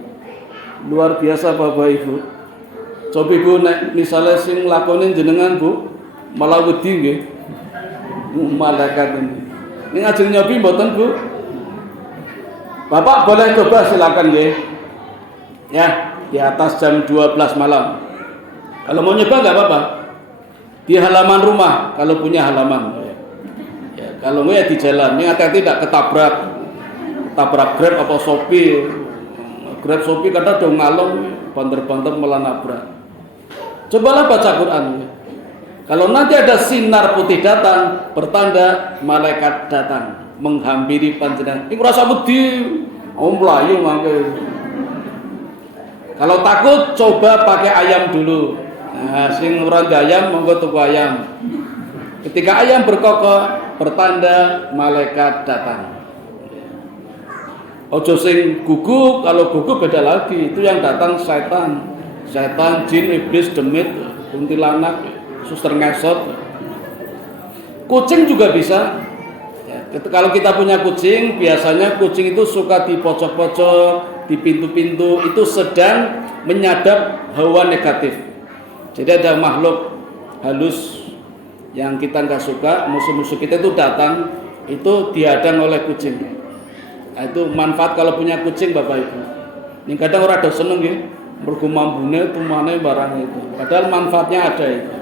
Luar biasa Bapak Ibu. Coba Ibu misalnya sing lakonin jenengan Bu, malah wedi nggih. Malaikat ini. Ini ngajeng nyobi mboten Bu? Bapak boleh coba silakan nggih. Ya, di atas jam 12 malam. Kalau mau nyoba nggak apa-apa. Di halaman rumah, kalau punya halaman. Ya, kalau nggak ya di jalan. Ini hati-hati tidak ketabrak Grab atau Shopee. Grab Shopee kadang dong ngalong, banter-banter malah nabrak. Cobalah baca Quran. Kalau nanti ada sinar putih datang, pertanda malaikat datang menghampiri panjenengan. Iku rasa wedi, mlayu mangke. Kalau takut coba pakai ayam dulu. Nah, sing ora ayam monggo tuku ayam. Ketika ayam berkokok, pertanda malaikat datang. Ojo sing gugup, kalau gugup beda lagi. Itu yang datang setan. Setan, jin, iblis, demit, kuntilanak, suster ngesot. Kucing juga bisa. Ya, kalau kita punya kucing, biasanya kucing itu suka di pojok-pojok, di pintu-pintu, itu sedang menyadap hawa negatif. Jadi ada makhluk halus yang kita nggak suka, musuh-musuh kita itu datang, itu dihadang oleh kucing. Nah, itu manfaat kalau punya kucing Bapak Ibu. Ini kadang orang ada seneng ya, mergo mambune tumane barang itu. Padahal manfaatnya ada itu.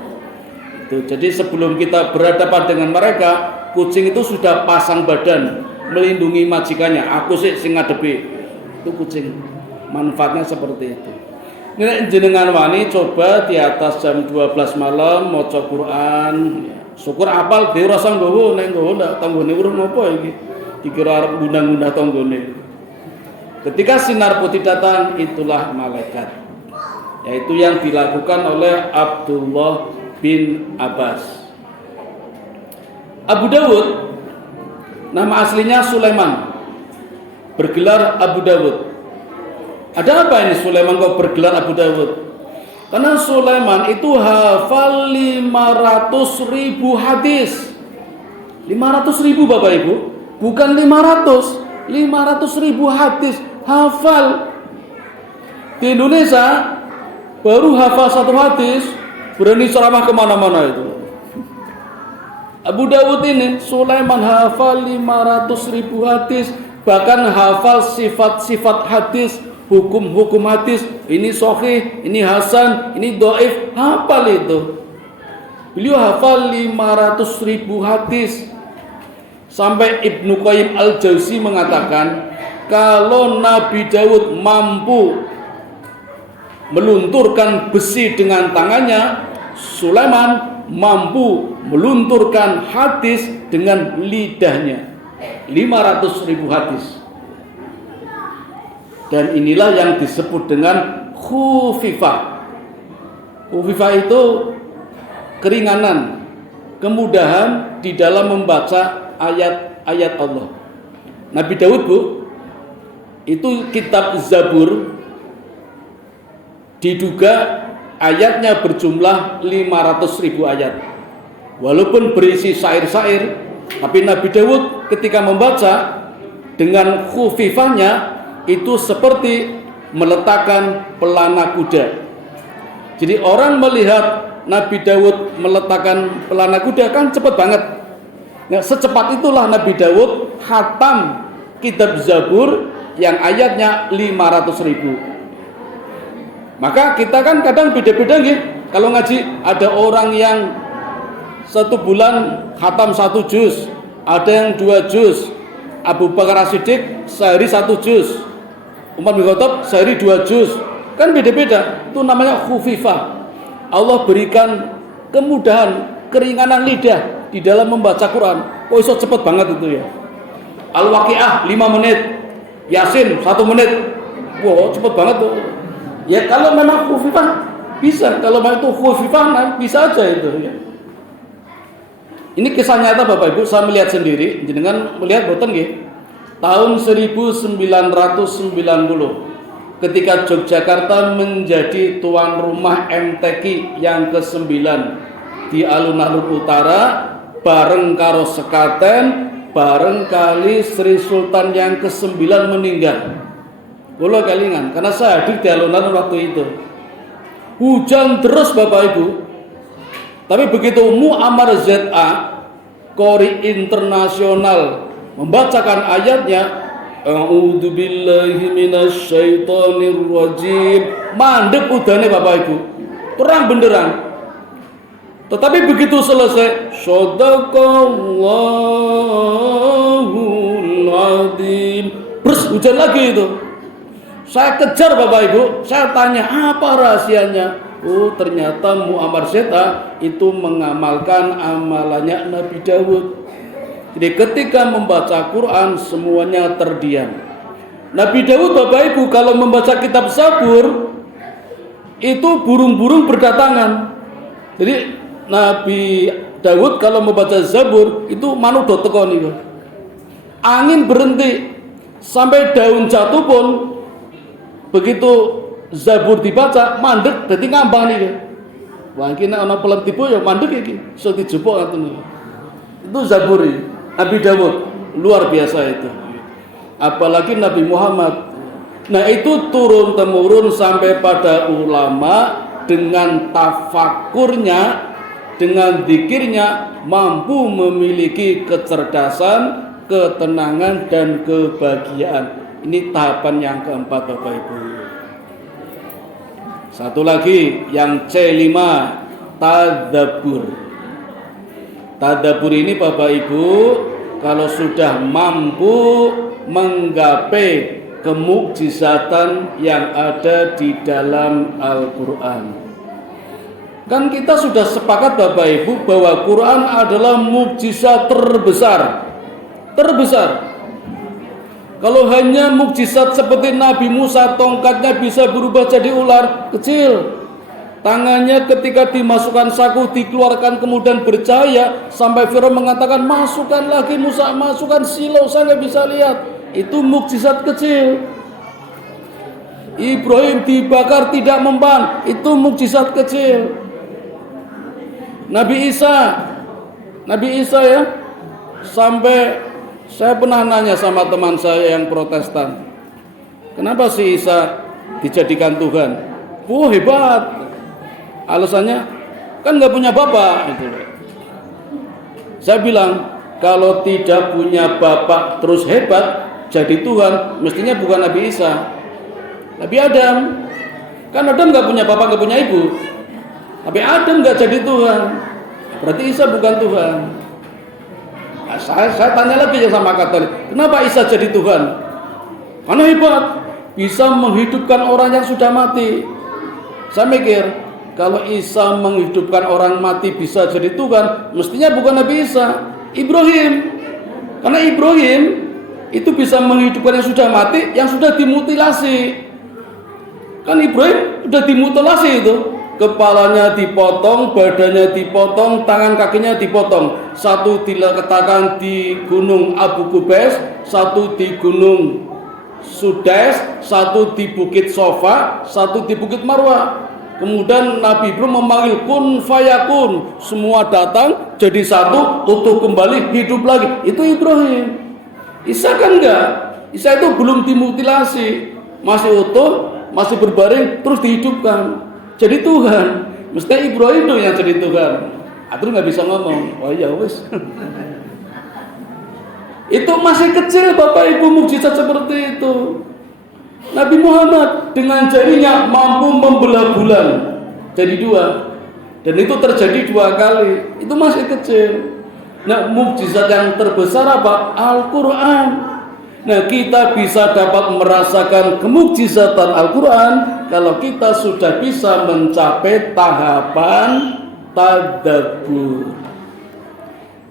Jadi sebelum kita berhadapan dengan mereka, kucing itu sudah pasang badan melindungi majikannya. Aku sih sing ngadepi. Itu kucing. Manfaatnya seperti itu. Nek jenengan wani coba di atas jam 12 malam maca Quran, ya. Syukur apal dhewe rasa nggowo, nek nggowo ndak tanggone urung apa iki. Dikira arep gundah-gundah tanggone. Ketika sinar putih datang, itulah malaikat. Yaitu yang dilakukan oleh Abdullah bin Abbas. Abu Dawud, nama aslinya Sulaiman, bergelar Abu Dawud. Ada apa ini Sulaiman kok bergelar Abu Dawud? Karena Sulaiman itu hafal 500.000 hadis. 500.000 Bapak Ibu, bukan 500. 500.000 hadis hafal. Di Indonesia baru hafal satu hadis berani ceramah kemana-mana itu. Abu Dawud ini Sulaiman hafal 500.000 hadis, bahkan hafal sifat-sifat hadis, hukum-hukum hadis, ini sahih, ini hasan, ini dhaif, hafal itu. Beliau hafal 500.000 hadis. Sampai Ibnu Qayyim Al-Jauzi mengatakan, kalau Nabi Daud mampu melunturkan besi dengan tangannya, Sulaiman mampu melunturkan hadis dengan lidahnya. 500.000 hadis. Dan inilah yang disebut dengan khufifah. Khufifah itu keringanan, kemudahan di dalam membaca ayat-ayat Allah. Nabi Daud, Bu, itu kitab Zabur diduga ayatnya berjumlah 500.000 ayat. Walaupun berisi syair-syair, tapi Nabi Daud ketika membaca dengan khufifahnya itu seperti meletakkan pelana kuda. Jadi orang melihat Nabi Daud meletakkan pelana kuda kan cepat banget. Nah, secepat itulah Nabi Daud khatam kitab Zabur yang ayatnya 500.000. Maka kita kan kadang beda-beda gitu. Kalau ngaji ada orang yang 1 bulan khatam 1 juz, ada yang 2 juz. Abu Bakar As-Siddiq sehari 1 juz, Umar bin Khattab sehari 2 juz. Kan beda-beda. Itu namanya khufifah. Allah berikan kemudahan, keringanan lidah di dalam membaca Quran. Kok iso cepet banget itu ya. Al-Waqiah 5 menit, Yasin 1 menit. Wow, cepet banget tuh. Ya kalau memang khufifah bisa, kalau memang itu khufifah bisa aja itu ya. Ini kisah nyata Bapak Ibu, saya melihat sendiri, jenengan melihat boten nggih. Tahun 1990 ketika Yogyakarta menjadi tuan rumah MTQ yang ke-9 di alun-alun utara, bareng karo sekaten, bareng kali Sri Sultan yang ke-9 meninggal. Kula kelingan karena saya hadir di alun-alun waktu itu. Hujan terus Bapak Ibu. Tapi begitu Muammar ZA, Qori internasional, membacakan ayatnya, A'udzubillahi minasyaitonirrajim, mandek udane Bapak Ibu, terang benderang. Tetapi begitu selesai, Shadaqallahul Azim, terus hujan lagi itu. Saya kejar Bapak Ibu, saya tanya apa rahasianya. Oh, ternyata Muammar ZA itu mengamalkan amalannya Nabi Daud. Jadi ketika membaca Quran semuanya terdiam. Nabi Daud Bapak Ibu kalau membaca kitab Zabur itu burung-burung berdatangan. Jadi Nabi Daud kalau membaca Zabur itu manuk do teko niku. Angin berhenti sampai daun jatuh pun begitu Zabur dibaca mandek dadi ngambang niki. Wah iki nek ana pelem tiba ya mandek iki, iso dijupuk ngoten. Itu Zabur Nabi Daud luar biasa itu. Apalagi Nabi Muhammad. Nah, itu turun temurun sampai pada ulama dengan tafakurnya, dengan zikirnya mampu memiliki kecerdasan, ketenangan dan kebahagiaan. Ini tahapan yang keempat Bapak Ibu. Satu lagi yang C5, tadabbur. Tadabbur ini Bapak Ibu kalau sudah mampu menggapai kemukjizatan yang ada di dalam Al-Quran. Kan kita sudah sepakat Bapak Ibu bahwa Quran adalah mukjizat terbesar. Kalau hanya mukjizat seperti Nabi Musa, tongkatnya bisa berubah jadi ular kecil. Tangannya ketika dimasukkan saku dikeluarkan kemudian bercahaya, sampai Firaun mengatakan, masukkan lagi Musa, masukkan silau, saya nggak bisa lihat. Itu mukjizat kecil. Ibrahim dibakar tidak mempan, itu mukjizat kecil. Nabi Isa ya, sampai saya pernah nanya sama teman saya yang Protestan, kenapa si Isa dijadikan Tuhan? Oh hebat. Alasannya kan nggak punya bapak gitu. Saya bilang kalau tidak punya bapak terus hebat jadi Tuhan, mestinya bukan Nabi Isa, Nabi Adam. Kan Adam nggak punya bapak, nggak punya ibu, tapi Adam nggak jadi Tuhan, berarti Isa bukan Tuhan. Nah, saya tanya lagi ya sama Katolik, kenapa Isa jadi Tuhan? Karena hebat, bisa menghidupkan orang yang sudah mati. Saya mikir, kalau Isa menghidupkan orang mati bisa jadi Tuhan, mestinya bukan Nabi Isa, Ibrahim. Karena Ibrahim itu bisa menghidupkan yang sudah mati, yang sudah dimutilasi. Kan Ibrahim sudah dimutilasi itu. Kepalanya dipotong, badannya dipotong, tangan kakinya dipotong. Satu diletakkan di gunung Abu Qubais, satu di gunung Sudes, satu di Bukit Sofa, satu di Bukit Marwah. Kemudian Nabi Ibrahim memanggil kun fayakun, semua datang jadi satu, utuh kembali, hidup lagi. Itu Ibrahim. Isa kan enggak. Isa itu belum dimutilasi, masih utuh, masih berbaring, terus dihidupkan. Jadi Tuhan. Mestinya Ibrahim itu yang jadi Tuhan. Terus nggak bisa ngomong. Oh ya wes. Itu masih kecil Bapak Ibu, mukjizat seperti itu. Nabi Muhammad dengan jarinya mampu membelah bulan jadi dua, dan itu terjadi 2 kali. Itu masih kecil. Nah, mukjizat yang terbesar apa? Al-Quran. Nah, kita bisa dapat merasakan kemukjizatan Al-Quran kalau kita sudah bisa mencapai tahapan tadabbur.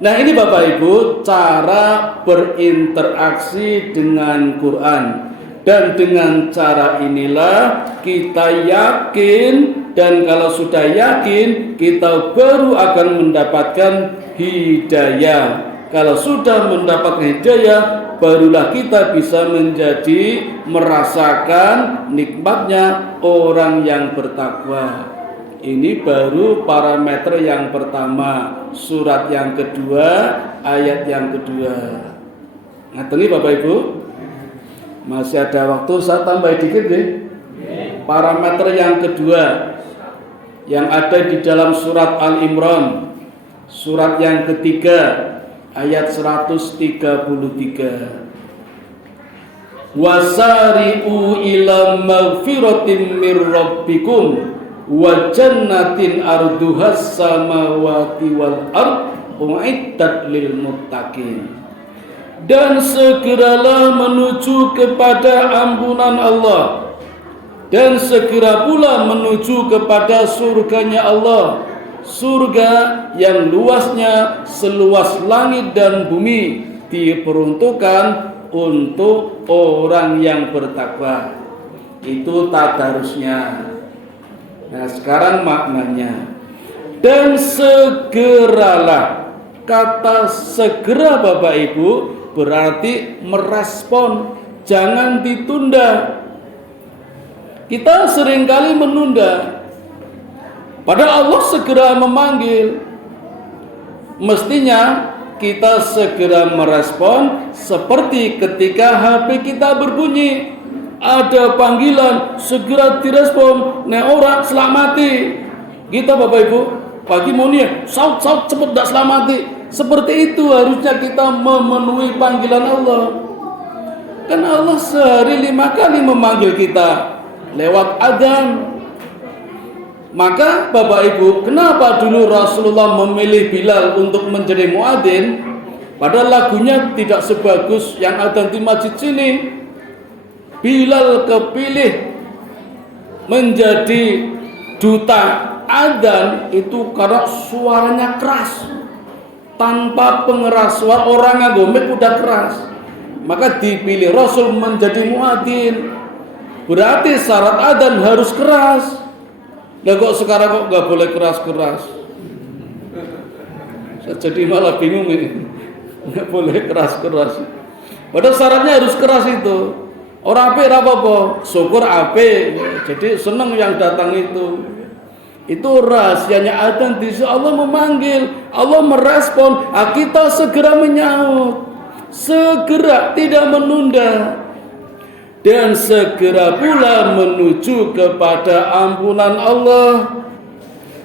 Nah, ini Bapak Ibu cara berinteraksi dengan Quran. Dan dengan cara inilah kita yakin, dan kalau sudah yakin kita baru akan mendapatkan hidayah. Kalau sudah mendapatkan hidayah, barulah kita bisa menjadi merasakan nikmatnya orang yang bertakwa. Ini baru parameter yang pertama, surat yang kedua, ayat yang kedua. Ngerti Bapak Ibu? Masih ada waktu, saya tambah dikit deh. Parameter yang kedua yang ada di dalam surat Al-Imran, surat yang ketiga, ayat 133. Wasari'u ila maghfiratin mir rabbikum wa jannatin arduhas samawati wal ard u'iddat lil muttaqin. Dan segeralah menuju kepada ampunan Allah, dan segera pula menuju kepada surganya Allah, surga yang luasnya seluas langit dan bumi, diperuntukkan untuk orang yang bertakwa. Itu tadarusnya. Nah, sekarang maknanya. Dan segeralah, kata segera Bapak Ibu berarti merespon, jangan ditunda. Kita seringkali menunda, padahal Allah segera memanggil. Mestinya kita segera merespon, seperti ketika HP kita berbunyi, ada panggilan, segera direspon. Nah, orang selamati kita Bapak Ibu pagi mau nih, saut cepet dak selamati. Seperti itu harusnya kita memenuhi panggilan Allah. Karena Allah sehari 5 kali memanggil kita lewat adzan. Maka Bapak Ibu, kenapa dulu Rasulullah memilih Bilal untuk menjadi muadzin? Padahal lagunya tidak sebagus yang ada di masjid sini. Bilal kepilih menjadi duta adzan itu karena suaranya keras. Tanpa pengeras suara, orang nganggo mic udah keras. Maka dipilih Rasul menjadi muadzin. Berarti syarat adzan harus keras. Lah kok sekarang kok nggak boleh keras-keras? Saya jadi malah bingung ini. Nggak boleh keras-keras. Padahal syaratnya harus keras itu. Orang apik apa-apa, syukur apik. Jadi seneng yang datang itu. Itu rahasianya adzan. Allah memanggil, Allah merespon, kita segera menyaut, segera tidak menunda, dan segera pula menuju kepada ampunan Allah.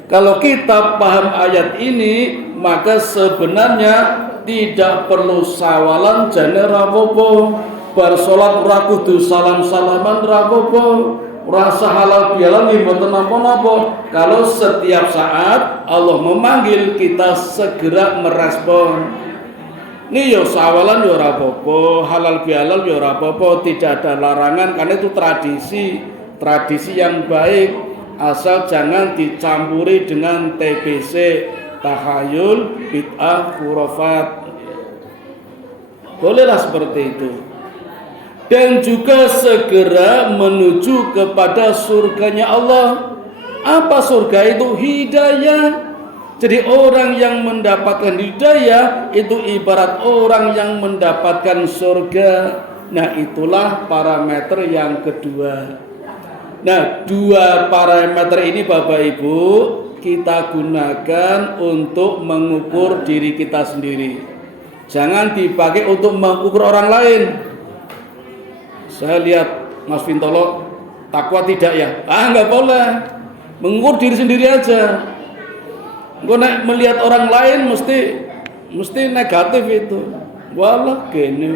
Kalau kita paham ayat ini, maka sebenarnya tidak perlu sawalan jane rapopo, bar salat ora kudu salam-salaman rapopo. Rasa halal bihalal nih mboten napa-napa. Kalau setiap saat Allah memanggil, kita segera merespon. Nih yo sawalan yo ora apa-apa, halal bihalal yo ora apa-apa, tidak ada larangan karena itu tradisi yang baik, asal jangan dicampuri dengan TBC, tahayul, bid'ah, khurafat. Bolehlah seperti itu. Dan juga segera menuju kepada surganya Allah. Apa surga itu? Hidayah. Jadi orang yang mendapatkan hidayah itu ibarat orang yang mendapatkan surga. Nah, itulah parameter yang kedua. Nah, dua parameter ini Bapak Ibu kita gunakan untuk mengukur diri kita sendiri. Jangan dipakai untuk mengukur orang lain. Saya lihat Mas Vintolo takwa tidak ya? Nggak boleh. Mengukur diri sendiri aja. Gue melihat orang lain mesti negatif itu. Walah gini.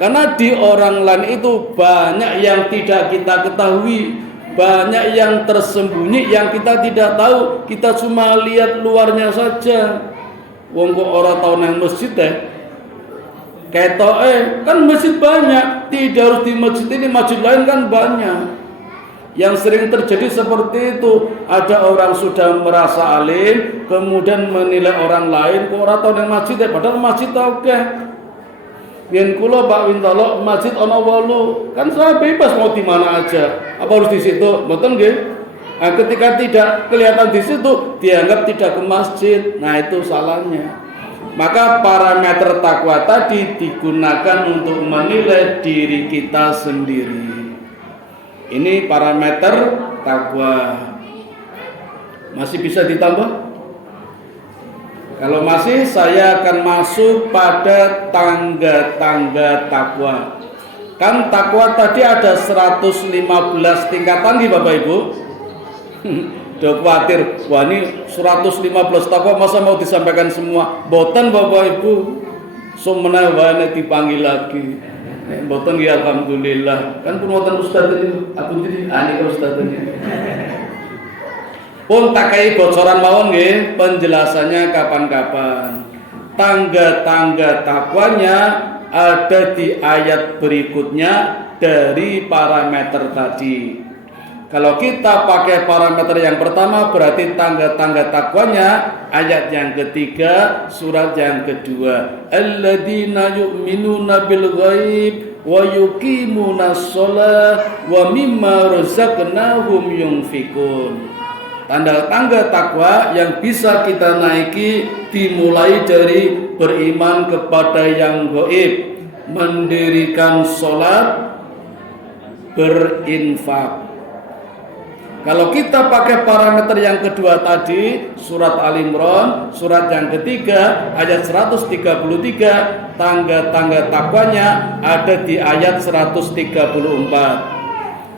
Karena di orang lain itu banyak yang tidak kita ketahui, banyak yang tersembunyi yang kita tidak tahu. Kita cuma lihat luarnya saja. Wong kok orang tahu nang masjid deh. Ketoke kan masjid banyak, tidak harus di masjid ini, masjid lain kan banyak. Yang sering terjadi seperti itu, ada orang sudah merasa alim, kemudian menilai orang lain, kok ora tau nang masjid padahal masjid oke. Yen kula Pak Wintolo masjid ana 8, kan saya bebas mau di mana aja. Apa harus di situ? Mboten nggih. Nah, ketika tidak kelihatan di situ, dianggap tidak ke masjid. Nah, itu salahnya. Maka parameter takwa tadi digunakan untuk menilai diri kita sendiri. Ini parameter takwa. Masih bisa ditambah? Kalau masih, saya akan masuk pada tangga-tangga takwa. Kan takwa tadi ada 115 tingkatan nih Bapak Ibu. Udah khawatir, wah ini 115 takwa masa mau disampaikan semua? Boten Bapak Ibu, sumena wae dipanggil lagi. Boten ya alhamdulillah. Kan pun wonten ustaz ini, aku jadi nika ustaz ini. Pun tak kai bocoran mawon nggih, penjelasannya kapan-kapan. Tangga-tangga takwanya ada di ayat berikutnya dari parameter tadi. Kalau kita pakai parameter yang pertama berarti tangga-tangga takwanya ayat yang ketiga surat yang kedua. Alladzina yu'minuna bil ghaib wa yuqimunas shalah wa mimma razaqnahum yunfikun. Tanda-tanda takwa yang bisa kita naiki dimulai dari beriman kepada yang gaib, mendirikan sholat, berinfak. Kalau kita pakai parameter yang kedua tadi, surat Al-Imran, surat yang ketiga, ayat 133, tangga-tangga takwanya ada di ayat 134.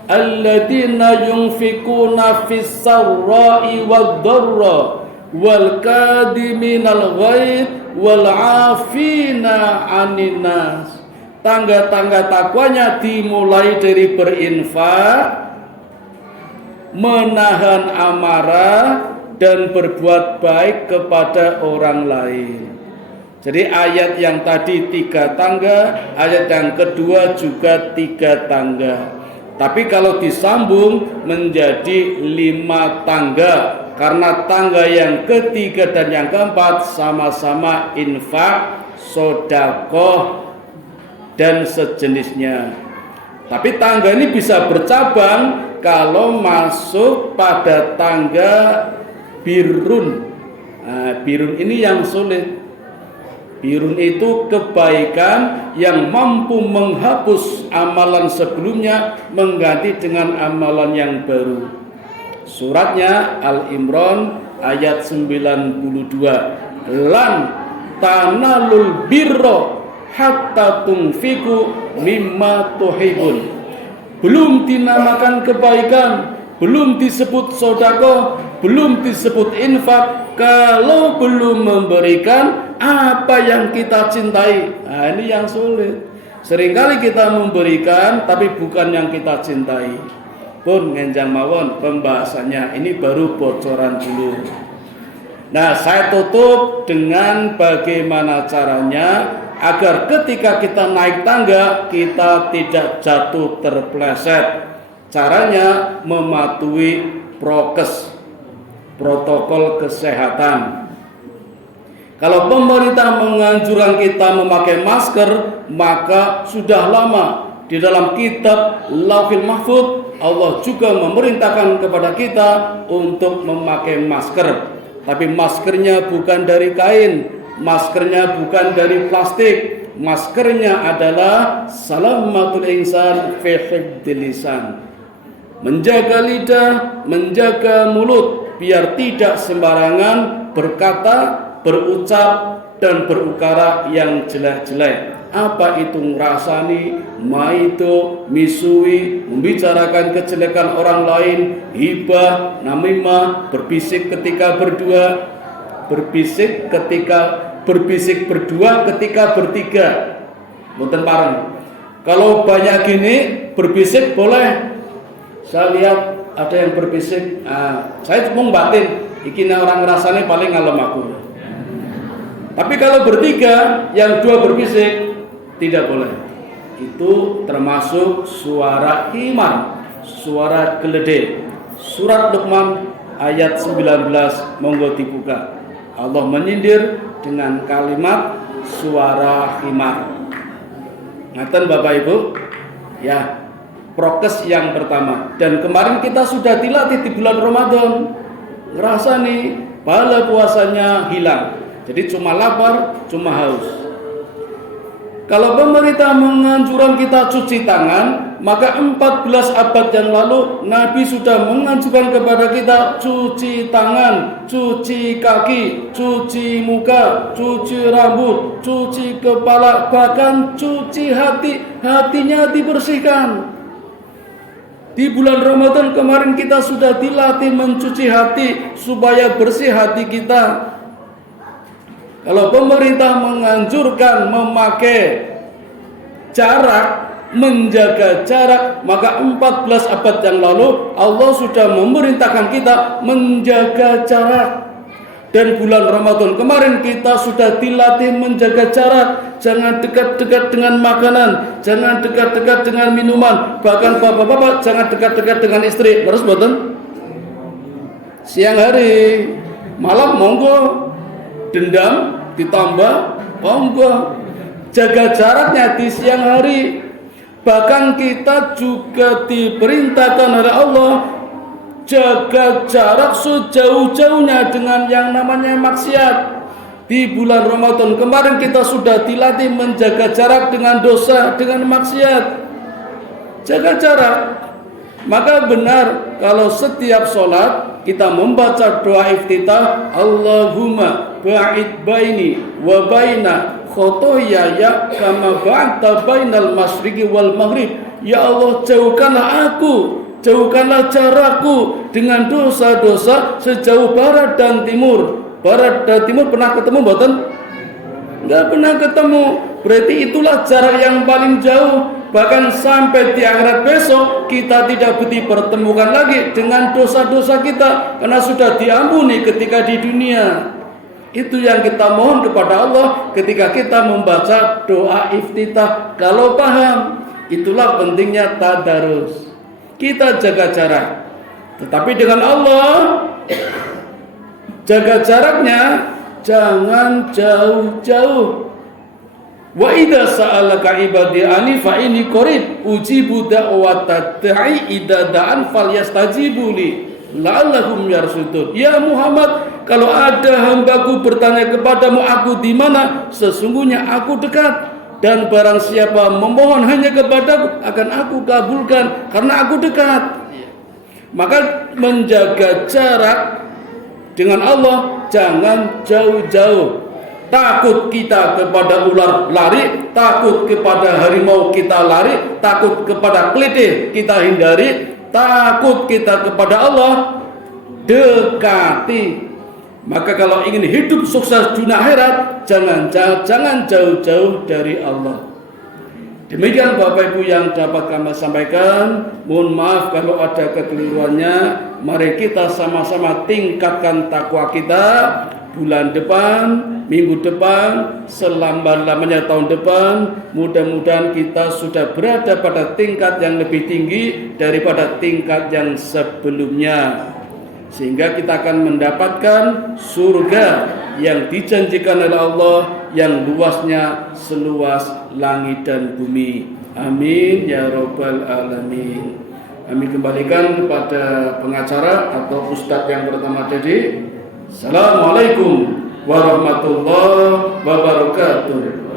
Alladzina yunfikuna fis sarra'i wad dharra wal kadiminal ghaid wal 'afina 'anil nas. Tangga-tangga takwanya dimulai dari berinfak, menahan amarah dan berbuat baik kepada orang lain. Jadi ayat yang tadi 3 tangga, ayat yang kedua juga 3 tangga. Tapi kalau disambung menjadi 5 tangga, karena tangga yang ketiga dan yang keempat sama-sama infak, sodakoh, dan sejenisnya. Tapi tangga ini bisa bercabang kalau masuk pada tangga birrun. Nah, birrun ini yang sulit. Birrun itu kebaikan yang mampu menghapus amalan sebelumnya, mengganti dengan amalan yang baru. Suratnya Al-Imran ayat 92. Lan tanalul birra hatta tunfiku mimma tuhibun. Belum dinamakan kebaikan, belum disebut sedekah, belum disebut infak kalau belum memberikan apa yang kita cintai. Nah, ini yang sulit. Seringkali kita memberikan tapi bukan yang kita cintai. Pun ngenjang mawon pembahasannya, ini baru bocoran dulu. Nah, saya tutup dengan bagaimana caranya agar ketika kita naik tangga kita tidak jatuh terpleset. Caranya mematuhi prokes, protokol kesehatan. Kalau pemerintah menganjurkan kita memakai masker, maka sudah lama di dalam kitab Lauhil Mahfuz Allah juga memerintahkan kepada kita untuk memakai masker. Tapi maskernya bukan dari kain, maskernya bukan dari plastik, maskernya adalah salamatul insan fi hifdzil lisan. Menjaga lidah, menjaga mulut biar tidak sembarangan berkata, berucap dan berukara yang jelek-jelek. Apa itu ngrasani, maito, misui, membicarakan kejelekan orang lain, hibah, namimah, berbisik ketika berdua, berbisik berdua ketika bertiga. Mboten pareng. Kalau banyak gini berbisik boleh. Saya lihat ada yang berbisik, saya cuma batin, iki orang ngrasane paling ngalem aku. Tapi kalau bertiga, yang 2 berbisik tidak boleh. Itu termasuk suara himar, suara geledek. Surat Luqman ayat 19, monggo dibuka. Allah menyindir dengan kalimat suara himar. Ngaten Bapak Ibu? Ya, prokes yang pertama. Dan kemarin kita sudah dilatih di bulan Ramadan. Ngerasa nih, pahala puasanya hilang. Jadi cuma lapar, cuma haus. Kalau pemerintah menganjurkan kita cuci tangan, maka 14 abad yang lalu Nabi sudah menganjurkan kepada kita cuci tangan, cuci kaki, cuci muka, cuci rambut, cuci kepala, bahkan cuci hati. Hatinya dibersihkan. Di bulan Ramadan kemarin kita sudah dilatih mencuci hati supaya bersih hati kita. Kalau pemerintah menganjurkan memakai jarak, menjaga jarak, maka 14 abad yang lalu Allah sudah memerintahkan kita menjaga jarak. Dan bulan Ramadan kemarin kita sudah dilatih menjaga jarak. Jangan dekat-dekat dengan makanan, jangan dekat-dekat dengan minuman, bahkan bapak-bapak jangan dekat-dekat dengan istri. Terus boten? Siang hari, malam monggo, dendam ditambah monggo. Jaga jaraknya di siang hari. Bahkan kita juga diperintahkan oleh Allah jaga jarak sejauh-jauhnya dengan yang namanya maksiat. Di bulan Ramadan kemarin kita sudah dilatih menjaga jarak dengan dosa, dengan maksiat. Jaga jarak. Maka benar kalau setiap sholat kita membaca doa iftitah, Allahumma ba'id baini wa baina khotoyaya kama ba'adta bainal masyriqi wal maghrib. Ya Allah, jauhkanlah aku, jauhkanlah jarakku dengan dosa-dosa sejauh barat dan timur. Barat dan timur pernah ketemu mboten? Enggak pernah ketemu. Berarti itulah jarak yang paling jauh. Bahkan sampai di akhirat besok kita tidak dipertemukan lagi dengan dosa-dosa kita karena sudah diampuni ketika di dunia. Itu yang kita mohon kepada Allah ketika kita membaca doa iftitah. Kalau paham, itulah pentingnya tadarus. Kita jaga jarak. Tetapi dengan Allah, jaga jaraknya jangan jauh-jauh. Wa idza sa'alaka ibadi anni fa inni qarib ujibu da'watad da'i idza da'an falyastajibu li la'allahum yarsudun. Ya Muhammad, kalau ada hambaku bertanya kepadamu aku di mana, sesungguhnya aku dekat, dan barang siapa memohon hanya kepadaku akan aku kabulkan karena aku dekat. Maka menjaga jarak dengan Allah jangan jauh-jauh. Takut kita kepada ular lari, takut kepada harimau kita lari, takut kepada kelitih kita hindari, takut kita kepada Allah dekati. Maka kalau ingin hidup sukses dunia akhirat, jangan jauh-jauh dari Allah. Demikian Bapak Ibu yang dapat kami sampaikan. Mohon maaf kalau ada kekeliruannya. Mari kita sama-sama tingkatkan takwa kita. Bulan depan, minggu depan, selambat-lamanya tahun depan, mudah-mudahan kita sudah berada pada tingkat yang lebih tinggi daripada tingkat yang sebelumnya, sehingga kita akan mendapatkan surga yang dijanjikan oleh Allah yang luasnya seluas langit dan bumi. Amin ya rabbal alamin. Kami kembalikan kepada pengacara atau ustadz yang pertama tadi. Assalamualaikum warahmatullahi wabarakatuh.